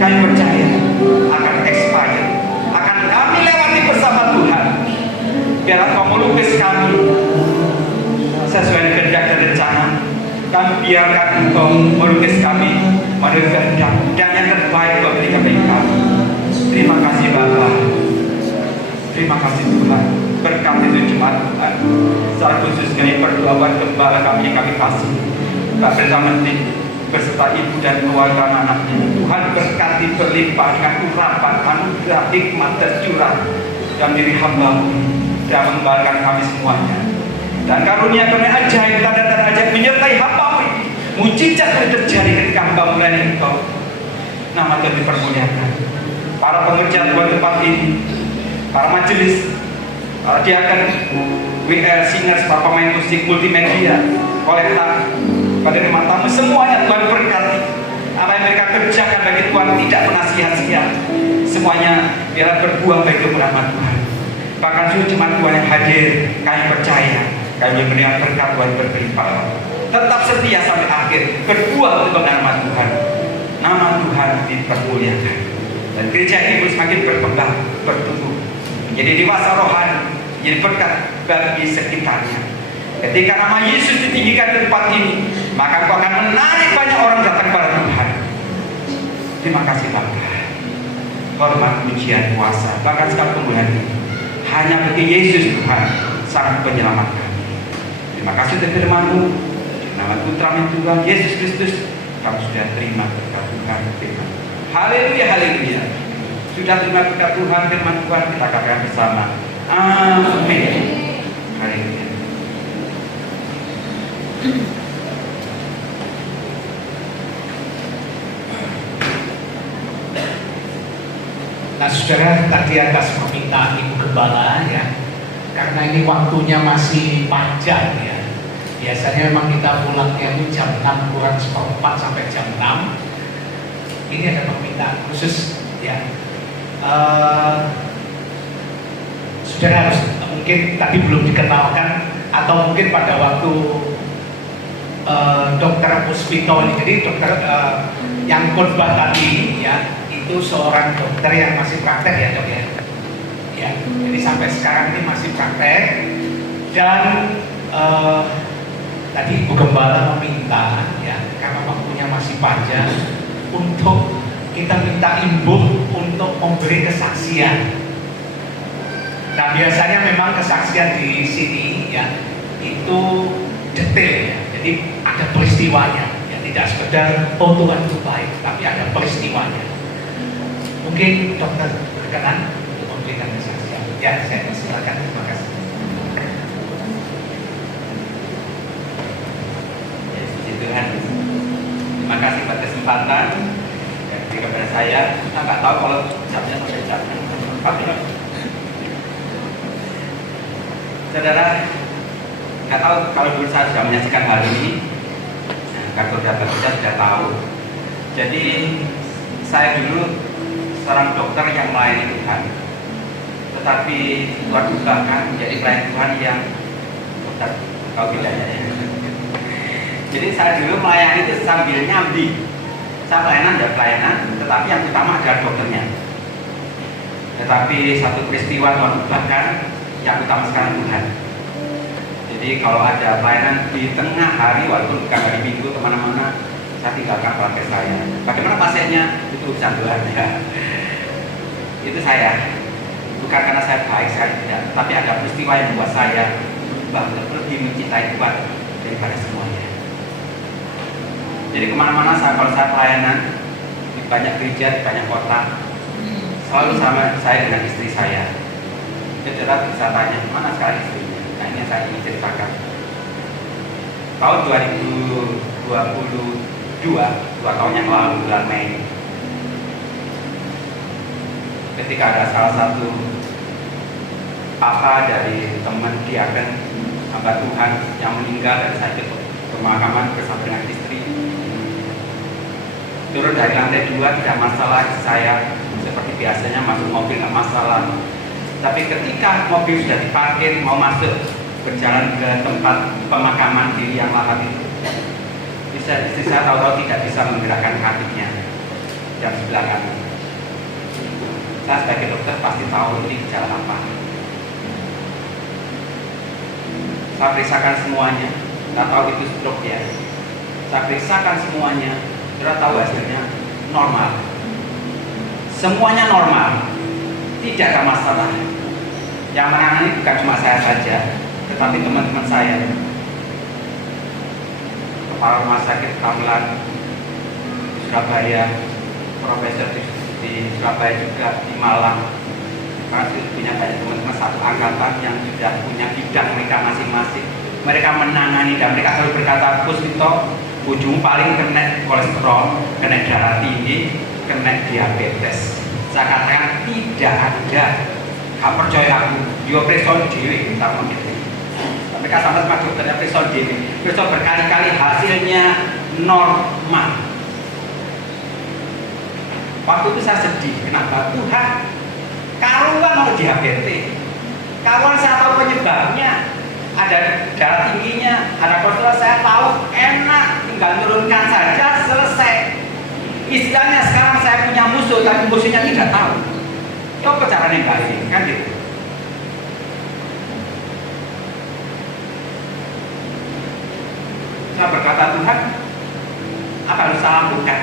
kami percaya akan expired, akan kami lewati bersama Tuhan. Biar Engkau melukis kami sesuai dengan kehendak dan rencana. Kami biarkan Engkau melukis kami menurut kehendak dan yang terbaik Kau berikan bagi kami. Terima kasih Bapa. Terima kasih Tuhan. Berkati jemaat Tuhan. Secara khusus kami berdoa buat gembala kami yang kami kasih, Pak Pendeta Menteri beserta ibu dan keluarga anaknya. Tuhan berkati berlimpah dengan urapan anugerah hikmat tercurah dan diri hamba dan mengembalikan kami semuanya. Dan karunia kami ajaib, tanda dan ajaib menyertai hamba-Mu ini. Mujizat yang terjadi ketika hamba melayani Engkau. Nama Tuhan dipermuliakan. Para pengerja Tuhan tempat ini, para majelis, para diaken, WR, singers, para pemain musik, multimedia, kolektor, pada matamu semuanya Tuhan berkati. Apa yang mereka kerjakan bagi Tuhan tidak pernah sia-sia. Semuanya biarlah berbuah bagi kemuliaan Tuhan. Bahkan seluruh jemaat Tuhan yang hadir, kami percaya kami menerima berkat Tuhan berlimpah. Tetap setia sampai akhir, berbuah untuk kemuliaan Tuhan. Nama Tuhan dipermuliakan. Dan gereja ini pun semakin berkembang, bertumbuh, menjadi dewasa rohani, menjadi berkat bagi sekitarnya. Ketika nama Yesus ditinggikan di tempat ini, maka Engkau akan menarik banyak orang datang kepada Tuhan. Terima kasih Bapa. Hormat, pujian, kuasa, bahkan segala kemuliaan ini hanya bagi Yesus Tuhan, Sang Penyelamat kami. Terima kasih untuk firman-Mu. Nama Putra-Mu Tuhan Yesus Kristus, kami sudah terima berkat Tuhan firman. Haleluya, haleluya. Sudah terima berkat Tuhan firman Tuhan, kita katakan bersama. Amin. Haleluya. Nah saudara, tadi atas permintaan Ibu Gembala ya, karena ini waktunya masih panjang ya. Biasanya memang kita pulangnya itu jam 6 kurang seperempat sampai jam 6. Ini ada permintaan khusus ya. Saudara harus, mungkin tadi belum dikenalkan, atau mungkin pada waktu Dokter Puspito ini, jadi dokter yang khotbah tadi ya, itu seorang dokter yang masih praktek ya dok ya. Ya, jadi sampai sekarang ini masih praktek. Dan tadi Ibu Gembala meminta ya, karena waktunya masih panjang, untuk kita minta imbuh untuk memberi kesaksian. Nah biasanya memang kesaksian di sini ya itu detail ya. Jadi ada peristiwanya, ya tidak sekedar Tuhan itu baik, tapi ada peristiwanya. Mungkin dokter berkenan untuk memberikan kesaksian. Ya, saya persilakan. Terima kasih. Ya, puji Tuhan. Terima kasih atas kesempatan yang diberikan kepada saya. Kita nggak tahu kalau jamnya sampai jam 4. Saudara, nggak tahu kalau dulu saya sudah menyaksikan hal ini, karena kita sudah tahu. Jadi saya dulu seorang dokter yang melayani Tuhan, tetapi Tuhan ubahkan menjadi pelayan Tuhan yang dokter. Tahu bedanya ya? Jadi saya dulu melayani itu sambil nyambi. Saya pelayanan ya pelayanan, tetapi yang utama adalah dokternya. Tetapi satu peristiwa Tuhan ubahkan, yang utama sekarang Tuhan. Jadi kalau ada pelayanan di tengah hari, walaupun bukan hari Minggu kemana-mana, saya tinggalkan keluarga saya. Bagaimana pasiennya? Itu urusan Tuhan ya. Itu saya. Bukan karena saya baik sekali, tidak. Tapi ada peristiwa yang membuat saya berubah, lebih mencintai Tuhan daripada semuanya. Jadi kemana-mana kalau saya pelayanan di banyak gereja, di banyak kota, selalu sama saya dengan istri saya. Saudara bisa tanya, mana sekarang istrinya? Nah ini yang saya ingin ceritakan. Tahun 2022, 2 tahun yang lalu, bulan Mei, ketika ada salah satu papa dari teman diaken hamba Tuhan yang meninggal dan saya ikut pemakaman bersama dengan istri. Turun dari lantai 2 tidak masalah, saya seperti biasanya masuk mobil nggak masalah. Tapi ketika mobil sudah diparkir mau masuk berjalan ke tempat pemakaman di yang lahat itu, istri saya tahu-tahu tidak bisa menggerakkan kakinya dan sebelah kanan. Saya sebagai dokter pasti tahu ini gejala apa. Saya periksakan semuanya, nggak tahu itu stroke ya. Saya periksakan semuanya, sudah tahu hasilnya normal. Semuanya normal, tidak ada masalah. Yang menangani bukan cuma saya saja, tetapi teman-teman saya. Kepala Rumah Sakit Tamlan Surabaya, profesor di Surabaya juga, di Malang. Masih punya banyak teman-teman satu angkatan yang sudah punya bidang mereka masing-masing. Mereka menangani dan mereka selalu berkata, Gus Vito, ujung paling kena kolesterol, kena darah tinggi, kena diabetes. Saya katakan tidak ada. Gak percaya aku, dia periksa dewi kita mau gitu. Mereka sama dokternya periksa dewi, periksa berkali-kali hasilnya normal. Waktu itu saya sedih, kenapa? Tuhan, karuan mau diabetes, karuan saya tahu penyebabnya, ada darah tingginya, ada kolesterol saya tahu, enak, tinggal turunkan saja, selesai. Istilahnya sekarang saya punya musuh, tapi musuhnya tidak tahu. Coba caranya enggak ini, kan gitu. Saya berkata, Tuhan, apa harus saya lakukan?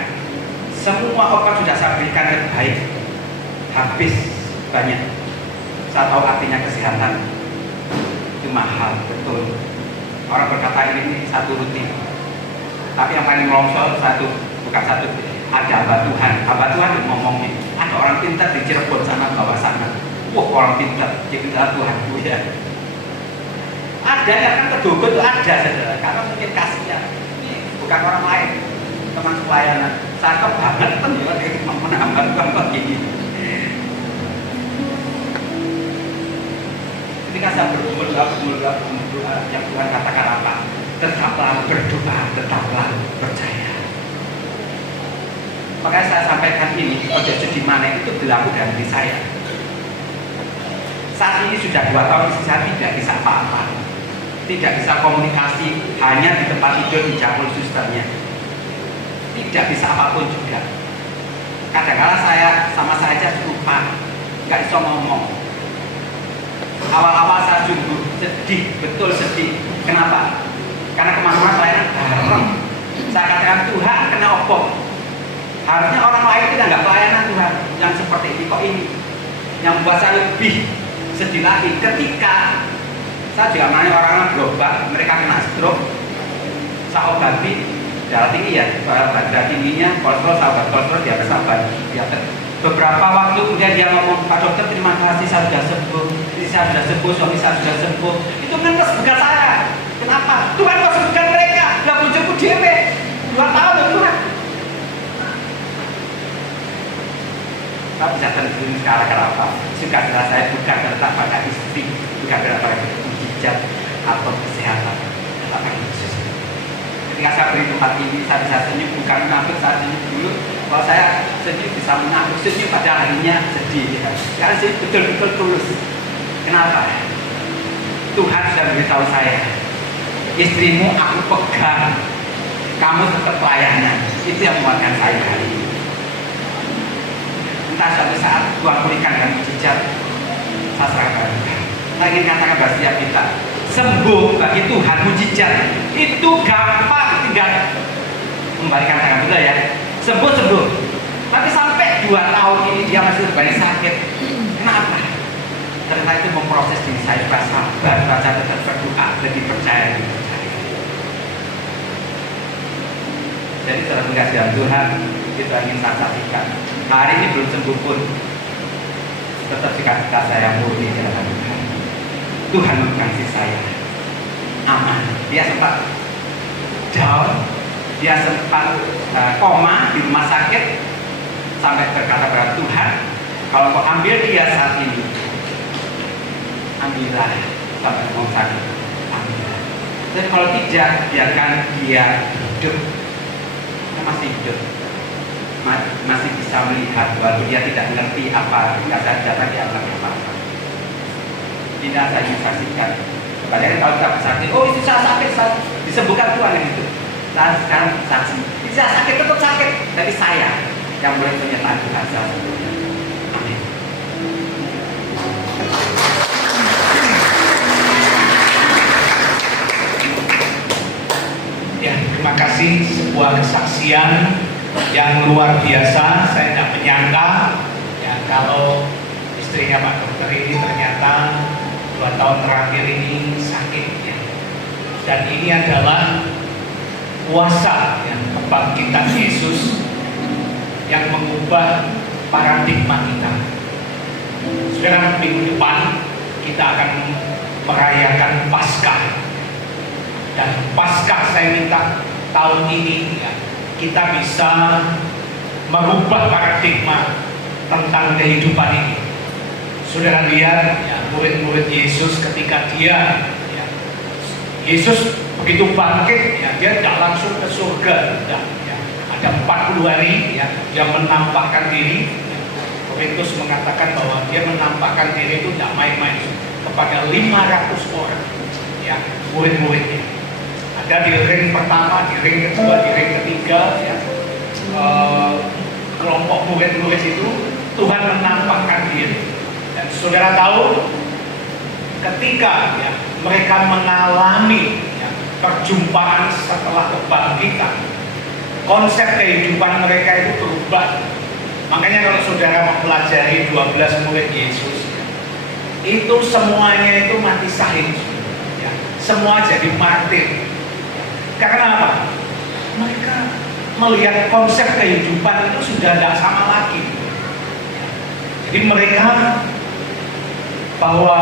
Semua obat sudah saya berikan terbaik, habis banyak. Saya tahu artinya kesehatan itu mahal, betul. Orang berkata ini satu rutin, tapi yang paling melongsor bukan satu, ada hamba Tuhan yang ngomongnya. Ada orang pintar di Cirebon sana, bawah sana. Wah, orang pintar, dia pintar Tuhan ya. Ada yang kan kedogot itu ada, saudara. Karena mungkin kasihan. Ini bukan orang lain, teman pelayanan. Saya kebangetan ya, menambah Tuhan begini. Ketika saya berdoa, yang Tuhan katakan apa? Tetaplah berdoa, tetaplah percaya. Makanya saya sampaikan ini, ojo di mana itu berlaku dalam diri saya. Saat ini sudah 2 tahun saya tidak bisa apa-apa, tidak bisa komunikasi, hanya di tempat tidur di jangkul susternya, tidak bisa apapun juga. Kadang-kadang saya sama saja lupa, nggak bisa ngomong. Awal-awal saya sungguh sedih, betul sedih. Kenapa? Karena kemana-mana pelayanan bareng. Saya katakan, Tuhan kena opong. Harusnya orang lain tidak nggak pelayanan Tuhan yang seperti ini, kok ini yang membuat saya lebih sedih lagi. Ketika saya juga melayani orang berobat, mereka kena stroke, saya obati darah tinggi ya, darah tingginya, kolesterol, sahabat kolesterol dia bersabar. Beberapa waktu kemudian dia ngomong, Pak dokter terima kasih saya sudah sembuh, istri saya sudah sembuh, suami saya sudah sembuh. Itu kan kesebukan saya. Kenapa? Tuhan kok sebutkan mereka, nggak bujuku dewe. 2 tahun Tuhan. Saya bisa terjun sekarang kenapa? Sukacita saya bukan terletak pada istri, bukan terletak pada mujizat atau kesehatan, tetapi Yesus. Ketika saya beri tempat ini, saya bisa senyum, bukan menakut saat senyum dulu. Kalau saya senyum bisa menakut, senyum pada harinya sedih. Ya. Karena saya betul-betul tulus. Kenapa? Tuhan sudah beritahu saya, istrimu aku pegang, kamu tetap pelayanan. Itu yang menguatkan saya hari ini. Entah suatu saat Tuhan pulihkan dengan mujizat, saya serahkan. Saya ingin katakan bahwa setiap kita sembuh bagi Tuhan mujizat itu gampang, tinggal kembalikan tangan kita ya. Sembuh. Tapi sampai 2 tahun ini dia masih banyak sakit. Kenapa? Karena itu memproses diri saya supaya sabar, baca tetap berdoa, lebih percaya. Jadi saudara pengasihan Tuhan, itu ingin saya saksikan. Hari ini belum sembuh pun, tetap sikap saya murni di hadapan Tuhan. Tuhan mengasihi saya, aman. Dia sempat down, dia sempat koma di rumah sakit, sampai berkata kepada Tuhan, kalau kau ambil dia saat ini, ambillah sampai mau sakit, ambillah. Dan kalau tidak, biarkan dia hidup. Dia masih hidup, masih bisa melihat, walaupun dia tidak mengerti apa yang saya datang dia akan berapa. Tidak saya ingin saksikan. Padahal kalau kita sakit, oh itu saya sakit, disembuhkan Tuhan yang itu. Nah sekarang saksi, bisa sakit tetap sakit, tapi saya yang boleh menyertai Tuhan saya sebelumnya. Amin. Ya, terima kasih, sebuah kesaksian yang luar biasa. Saya tidak menyangka ya kalau istrinya Pak Dokter ini ternyata 2 tahun terakhir ini sakit ya. Dan ini adalah kuasa ya, kebangkitan Yesus yang mengubah paradigma kita. Saudara, minggu depan kita akan merayakan Paskah. Dan Paskah saya minta tahun ini ya, kita bisa merubah paradigma tentang kehidupan ini. Saudara lihat ya, murid-murid Yesus ketika dia ya, Yesus begitu bangkit ya, dia tidak langsung ke surga ya. Ada 40 hari ya, dia menampakkan diri ya. Korintus mengatakan bahwa dia menampakkan diri itu tidak main-main kepada 500 orang ya, murid-muridnya. Ada di ring pertama, di ring kedua, di ring ketiga ya. Kelompok murid-murid itu Tuhan menampakkan diri. Dan saudara tahu ketika ya, mereka mengalami ya, perjumpaan setelah kebangkitan, konsep kehidupan mereka itu berubah. Makanya kalau saudara mempelajari 12 murid Yesus, itu semuanya itu mati syahid ya. Semua jadi martir. Karena apa? Mereka melihat konsep kehidupan itu sudah tidak sama lagi. Jadi mereka bahwa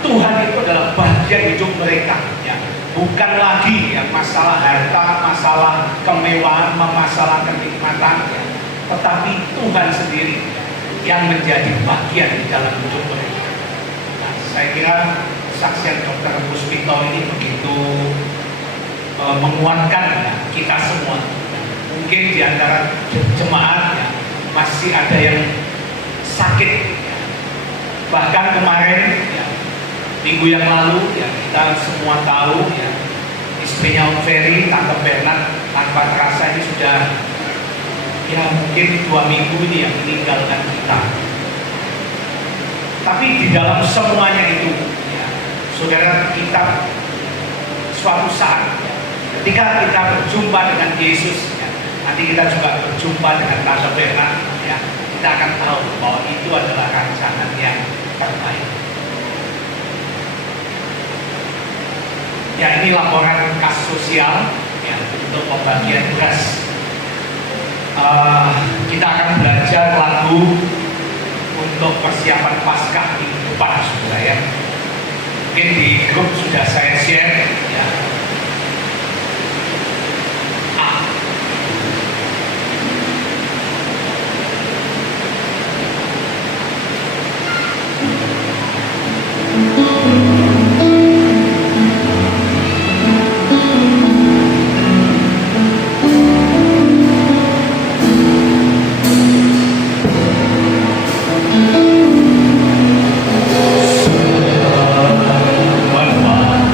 Tuhan itu adalah bagian hidup mereka ya. Bukan lagi ya, masalah harta, masalah kemewahan, masalah kenikmatan ya. Tetapi Tuhan sendiri yang menjadi bagian di dalam hidup mereka. Nah, saya kira kesaksian Dr. Puspito ini begitu menguatkan ya, kita semua. Mungkin di antara jemaat ya, masih ada yang sakit ya. Bahkan kemarin ya, minggu yang lalu ya, kita semua tahu ya, istrinya Om Ferry, Tante Bernard, tanpa terasa ini sudah ya mungkin 2 minggu ini yang meninggalkan kita. Tapi di dalam semuanya itu ya, saudara, kita suatu saat ya, ketika kita berjumpa dengan Yesus ya, nanti kita juga berjumpa dengan Tante Bernard ya, kita akan tahu bahwa itu adalah rancangan yang terbaik. Ya, ini laporan kas sosial ya, untuk pembagian beras. Kita akan belajar lagu untuk persiapan Paskah di depan, saudara ya. Mungkin di grup sudah saya share ya.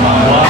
Bahwa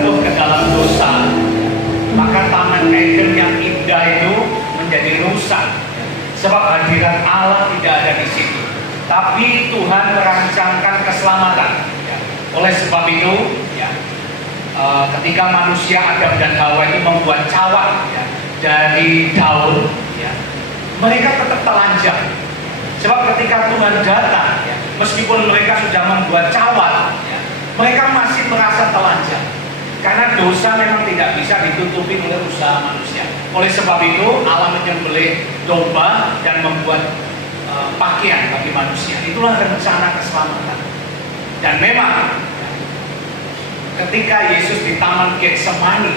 jatuh ke dalam dosa, maka Taman Eden yang indah itu menjadi rusak. Sebab hadirat Allah tidak ada di situ. Tapi Tuhan merancangkan keselamatan. Ya. Oleh sebab itu, ya, ketika manusia Adam dan Hawa itu membuat cawan ya, dari daun, ya, mereka tetap telanjang. Sebab ketika Tuhan datang, ya, meskipun mereka sudah membuat cawan, ya, mereka masih merasa telanjang. Karena dosa memang tidak bisa ditutupi oleh usaha manusia. Oleh sebab itu Allah menyembelih domba dan membuat pakaian bagi manusia. Itulah rencana keselamatan. Dan memang ketika Yesus di Taman Getsemani,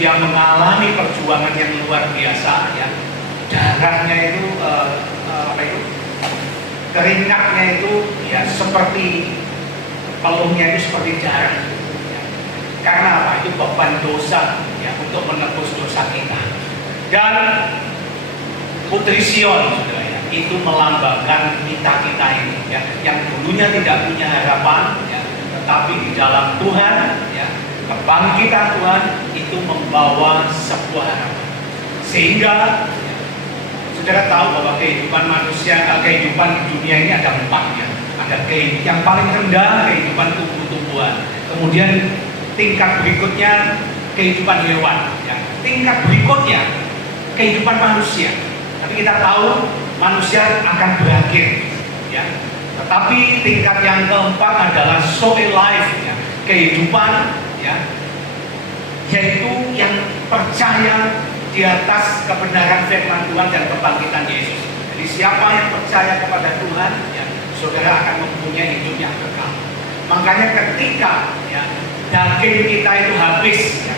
dia mengalami perjuangan yang luar biasa. Ya. Darahnya itu, keringatnya itu ya seperti peluhnya itu seperti darah. Karena apa? Itu beban dosa ya, untuk menebus dosa kita. Dan Putri Sion, saudara, ya, itu melambangkan kita ini ya, yang dulunya tidak punya harapan ya, tetapi di dalam Tuhan ya, kebangkitan Tuhan itu membawa sebuah harapan. Sehingga ya, saudara tahu bahwa kehidupan manusia, kehidupan dunia ini ada 4 ya. Ada yang paling rendah kehidupan tumbuh-tumbuhan. Kemudian tingkat berikutnya kehidupan hewan, ya. Tingkat berikutnya kehidupan manusia. Tapi kita tahu manusia akan berakhir, ya. Tetapi tingkat yang keempat adalah soul life, ya. Kehidupan, ya, yaitu yang percaya di atas kebenaran firman Tuhan dan kebangkitan Yesus. Jadi siapa yang percaya kepada Tuhan, ya, saudara akan mempunyai hidup yang kekal. Makanya ketika ya, daging kita itu habis, ya,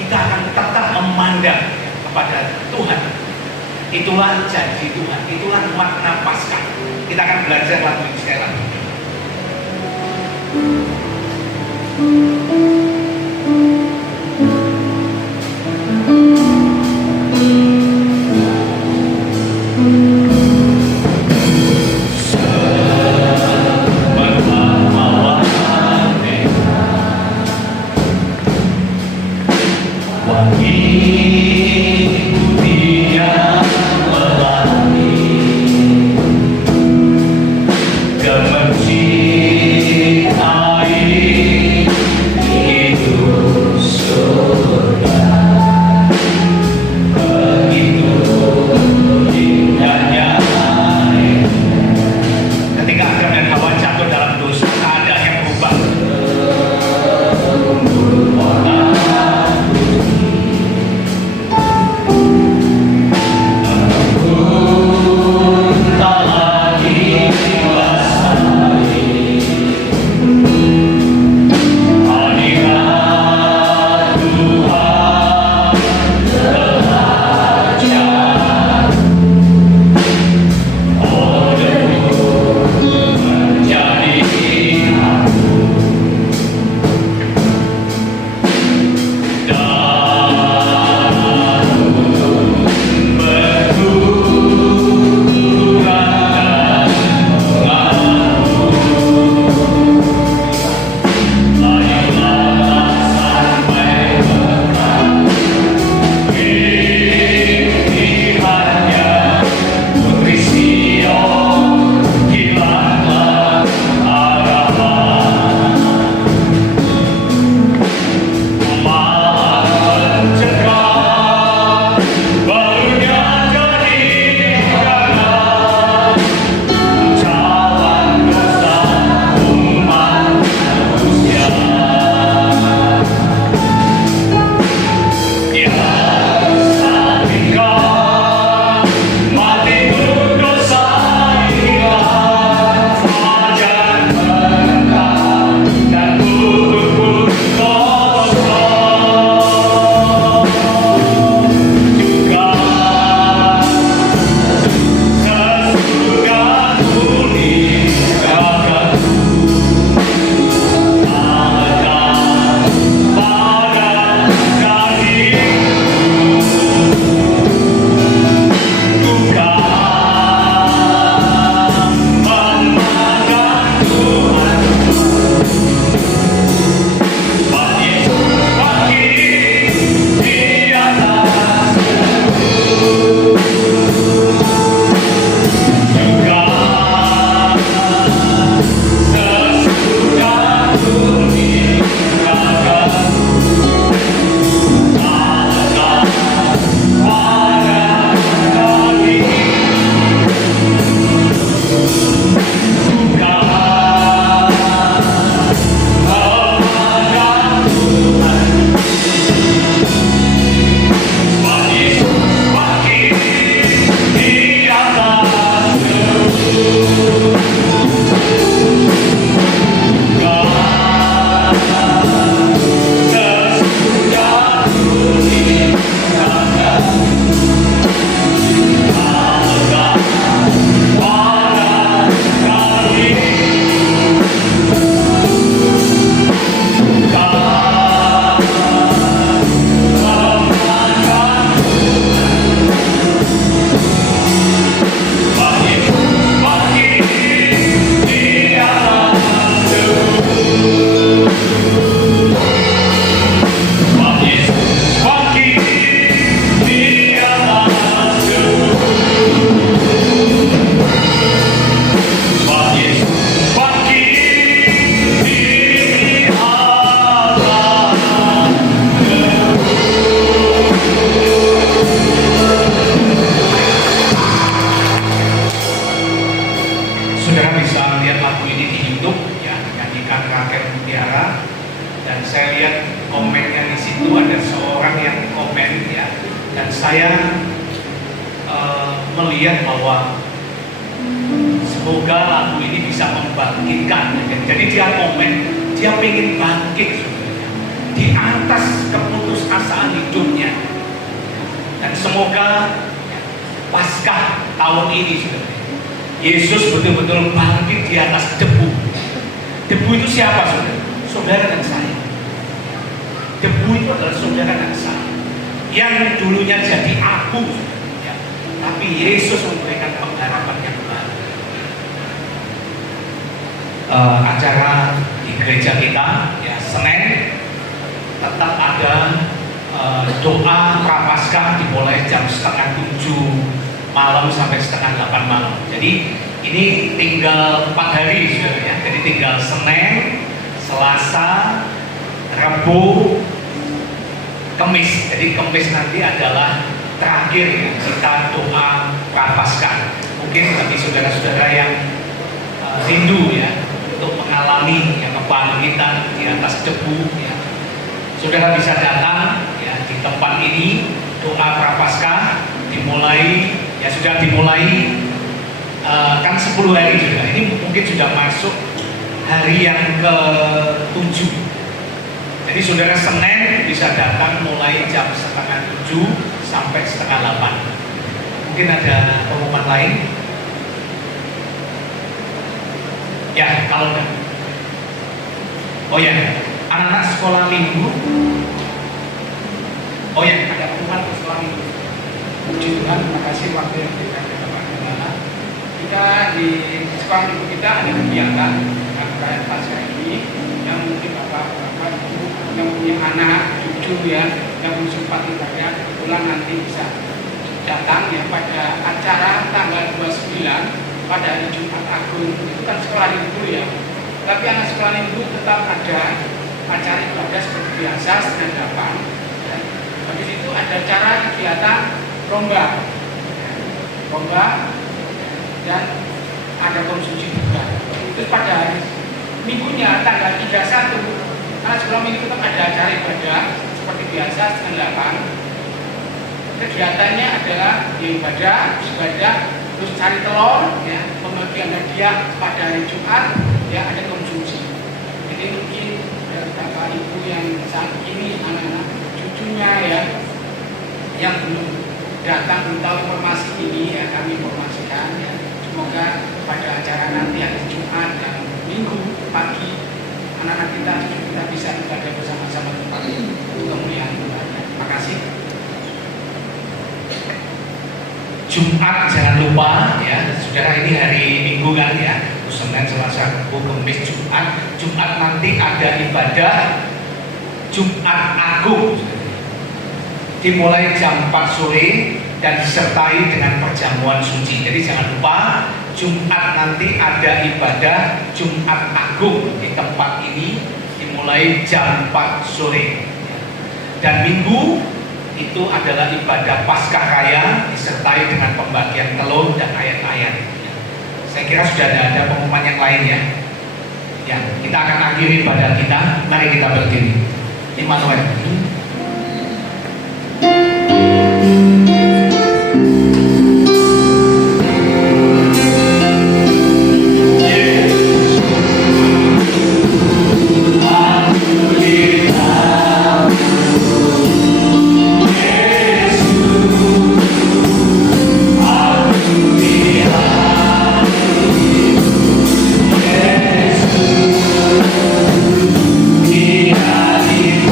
kita akan tetap memandang ya, kepada Tuhan. Itulah janji Tuhan, itulah makna Paskah. Kita akan belajar lagu ini sekali lagi. komennya di situ ada seorang yang komen ya, dan saya melihat bahwa semoga lagu ini bisa membangkitkan. Jadi dia komen, dia pengen bangkit di atas keputusasaan hidupnya, dan semoga Paskah tahun ini Yesus betul-betul bangkit di atas debu. Debu itu siapa saudara? Saudara dan saya. Debu itu adalah saudara dan saya yang dulunya jadi abu, ya. Tapi Yesus memberikan pengharapan yang baru. Acara di gereja kita ya Senin tetap ada doa prapaskah dimulai jam 6:30 malam sampai 7:30 malam. Jadi ini tinggal 4 hari saudara ya. Jadi tinggal Senin, Selasa, Rabu, Kamis. Jadi Kamis nanti adalah terakhir ya, kita doa prapaskah. Mungkin bagi saudara-saudara yang rindu ya untuk mengalami ya, kebangkitan di atas debu ya, saudara bisa datang ya di tempat ini. Doa prapaskah dimulai ya, sudah dimulai kan 10 hari juga. Ini mungkin sudah masuk hari yang ke-7. Jadi saudara Senin bisa datang mulai jam 6:30 sampai 7:30. Mungkin ada pengumuman lain? Ya, kalau enggak. Oh ya, anak-anak sekolah minggu. Oh ya, ada pengumuman sekolah minggu. Puji Tuhan, terima kasih waktu yang diberikan kepada Pak Gembala. Kita di sekolah minggu kita ada kegiatan perayaan Paskah ini yang mungkin bapak ibu yang punya anak, cucu ya, yang belum sempat ibadah, kebetulan nanti bisa datang ya pada acara tanggal 29 pada hari Jumat Agung. Itu kan sekolah minggu ya. Tapi anak sekolah minggu tetap ada acara ibadah seperti biasa 7:30. Ya. Habis itu ada acara kegiatan lomba, dan ada konsumsi juga. Itu pada hari minggunya tanggal 31 anak sekolah minggu tetap ada acara ibadah seperti biasa 7:30. Kegiatannya adalah ibadah, terus cari telur, ya, pembagian hadiah pada hari Jumat, ya, ada konsumsi. Jadi mungkin bapak ibu yang saat ini anak-anak cucunya ya yang belum datang, belum tahu informasi ini ya, kami informasikan ya. Semoga pada acara nanti hari Jumat dan Minggu pagi anak-anak kita, cucu kita bisa ibadah bersama-sama untuk kemuliaan Tuhan. Terima kasih. Jumat jangan lupa ya, saudara, ini hari Minggu kan ya, Senin, Selasa, Rabu, Kamis, Jumat. Jumat nanti ada ibadah Jumat Agung dimulai jam 4 sore dan disertai dengan perjamuan suci. Jadi jangan lupa Jumat nanti ada ibadah Jumat Agung di tempat ini dimulai jam 4 sore. Dan Minggu itu adalah ibadah Paskah Raya disertai dengan pembagian telur dan ayat-ayat. Saya kira sudah ada pengumuman yang lain ya. Ya, kita akan akhiri ibadah kita. Mari kita berdiri. Immanuel. Kita di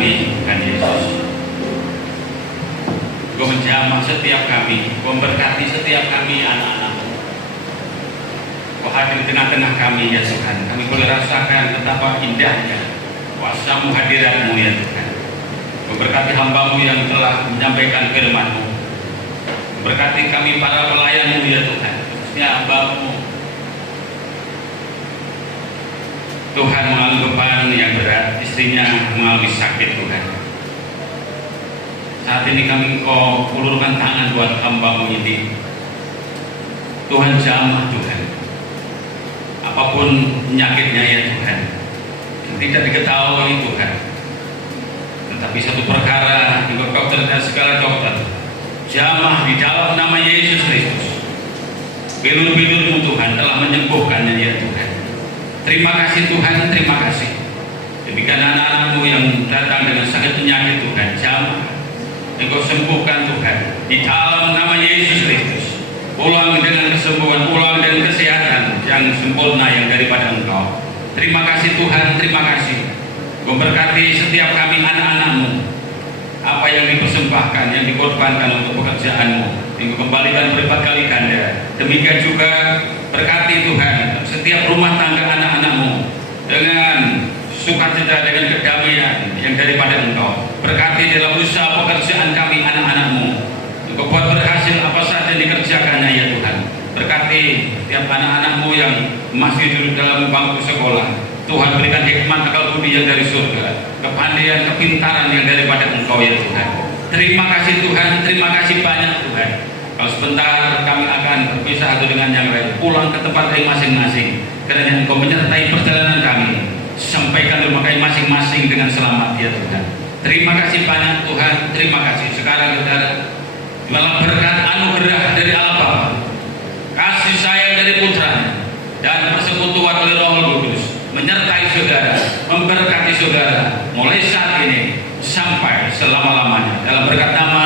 kami, Tuhan Yesus. Engkau menjamah setiap kami, Engkau memberkati setiap kami anak-anak-Mu. Kau hadir di tengah-tengah kami ya Tuhan. Kami boleh rasakan betapa indahnya kuasa-Mu, hadirat-Mu ya Tuhan. Memberkati hamba-Mu yang telah menyampaikan firman-Mu. Memberkati kami para pelayan-Mu ya Tuhan, khususnya hamba-Mu. Tuhan mengalami beban yang berat, istrinya mengalami sakit Tuhan. Saat ini kami Engkau ulurkan tangan buat hamba-Mu ini. Tuhan jamah Tuhan. Apapun penyakitnya ya Tuhan, yang tidak diketahui Tuhan. Tetapi satu perkara, Engkau dokter dan segala dokter, jamah di dalam nama Yesus Kristus. Bilur-bilur-Mu Tuhan telah menyembuhkannya ya Tuhan. Terima kasih Tuhan, terima kasih. Demikian anak-anak-Mu yang datang dengan sakit penyakit Tuhan, jamah Engkau sembuhkan Tuhan di dalam nama Yesus Kristus. Pulang dengan kesembuhan, pulang dengan kesehatan yang sempurna yang daripada Engkau. Terima kasih Tuhan, terima kasih. Engkau berkati setiap kami anak-anak-Mu. Apa yang dipersembahkan, yang dikorbankan untuk pekerjaan-Mu, Engkau kembalikan berlipat kali ganda. Demikian juga berkati Tuhan setiap rumah tangga anak-anak-Mu dengan sukacita, dengan kedamaian yang daripada Engkau. Berkati dalam usaha pekerjaan kami anak-anak-Mu. Engkau buat berhasil apa saja yang dikerjakannya ya Tuhan. Berkati tiap anak-anak-Mu yang masih duduk dalam bangku sekolah. Tuhan berikan hikmat akal budi yang dari surga, kepandaian, kepintaran yang daripada Engkau ya Tuhan. Terima kasih Tuhan, terima kasih banyak Tuhan. Kalau sebentar kami akan berpisah satu dengan yang lain, pulang ke tempat yang masing-masing. Karena Engkau menyertai perjalanan kami, sampaikan rumah kami masing-masing dengan selamat ya Tuhan. Terima kasih banyak Tuhan, terima kasih. Sekarang saudara, malah berkat anugerah dari Allah Bapa, kasih sayang dari Putra, dan persekutuan oleh Roh Kudus menyertai saudara, memberkati saudara mulai saat ini sampai selama-lamanya. Dalam berkat nama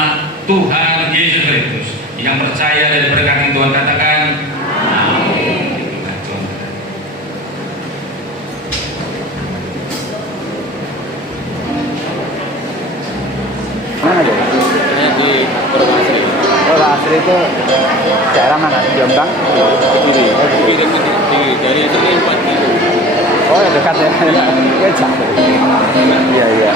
Tuhan Yesus Kristus, yang percaya dan berkati Tuhan katakan amin. Mana aja? Saya di Purwokerto Asri. Purwokerto Asri itu daerah mana? Jombang? Kiri. Dari sini 4 kilo. Oh ya dekat ya? Iya jauh. Iya iya.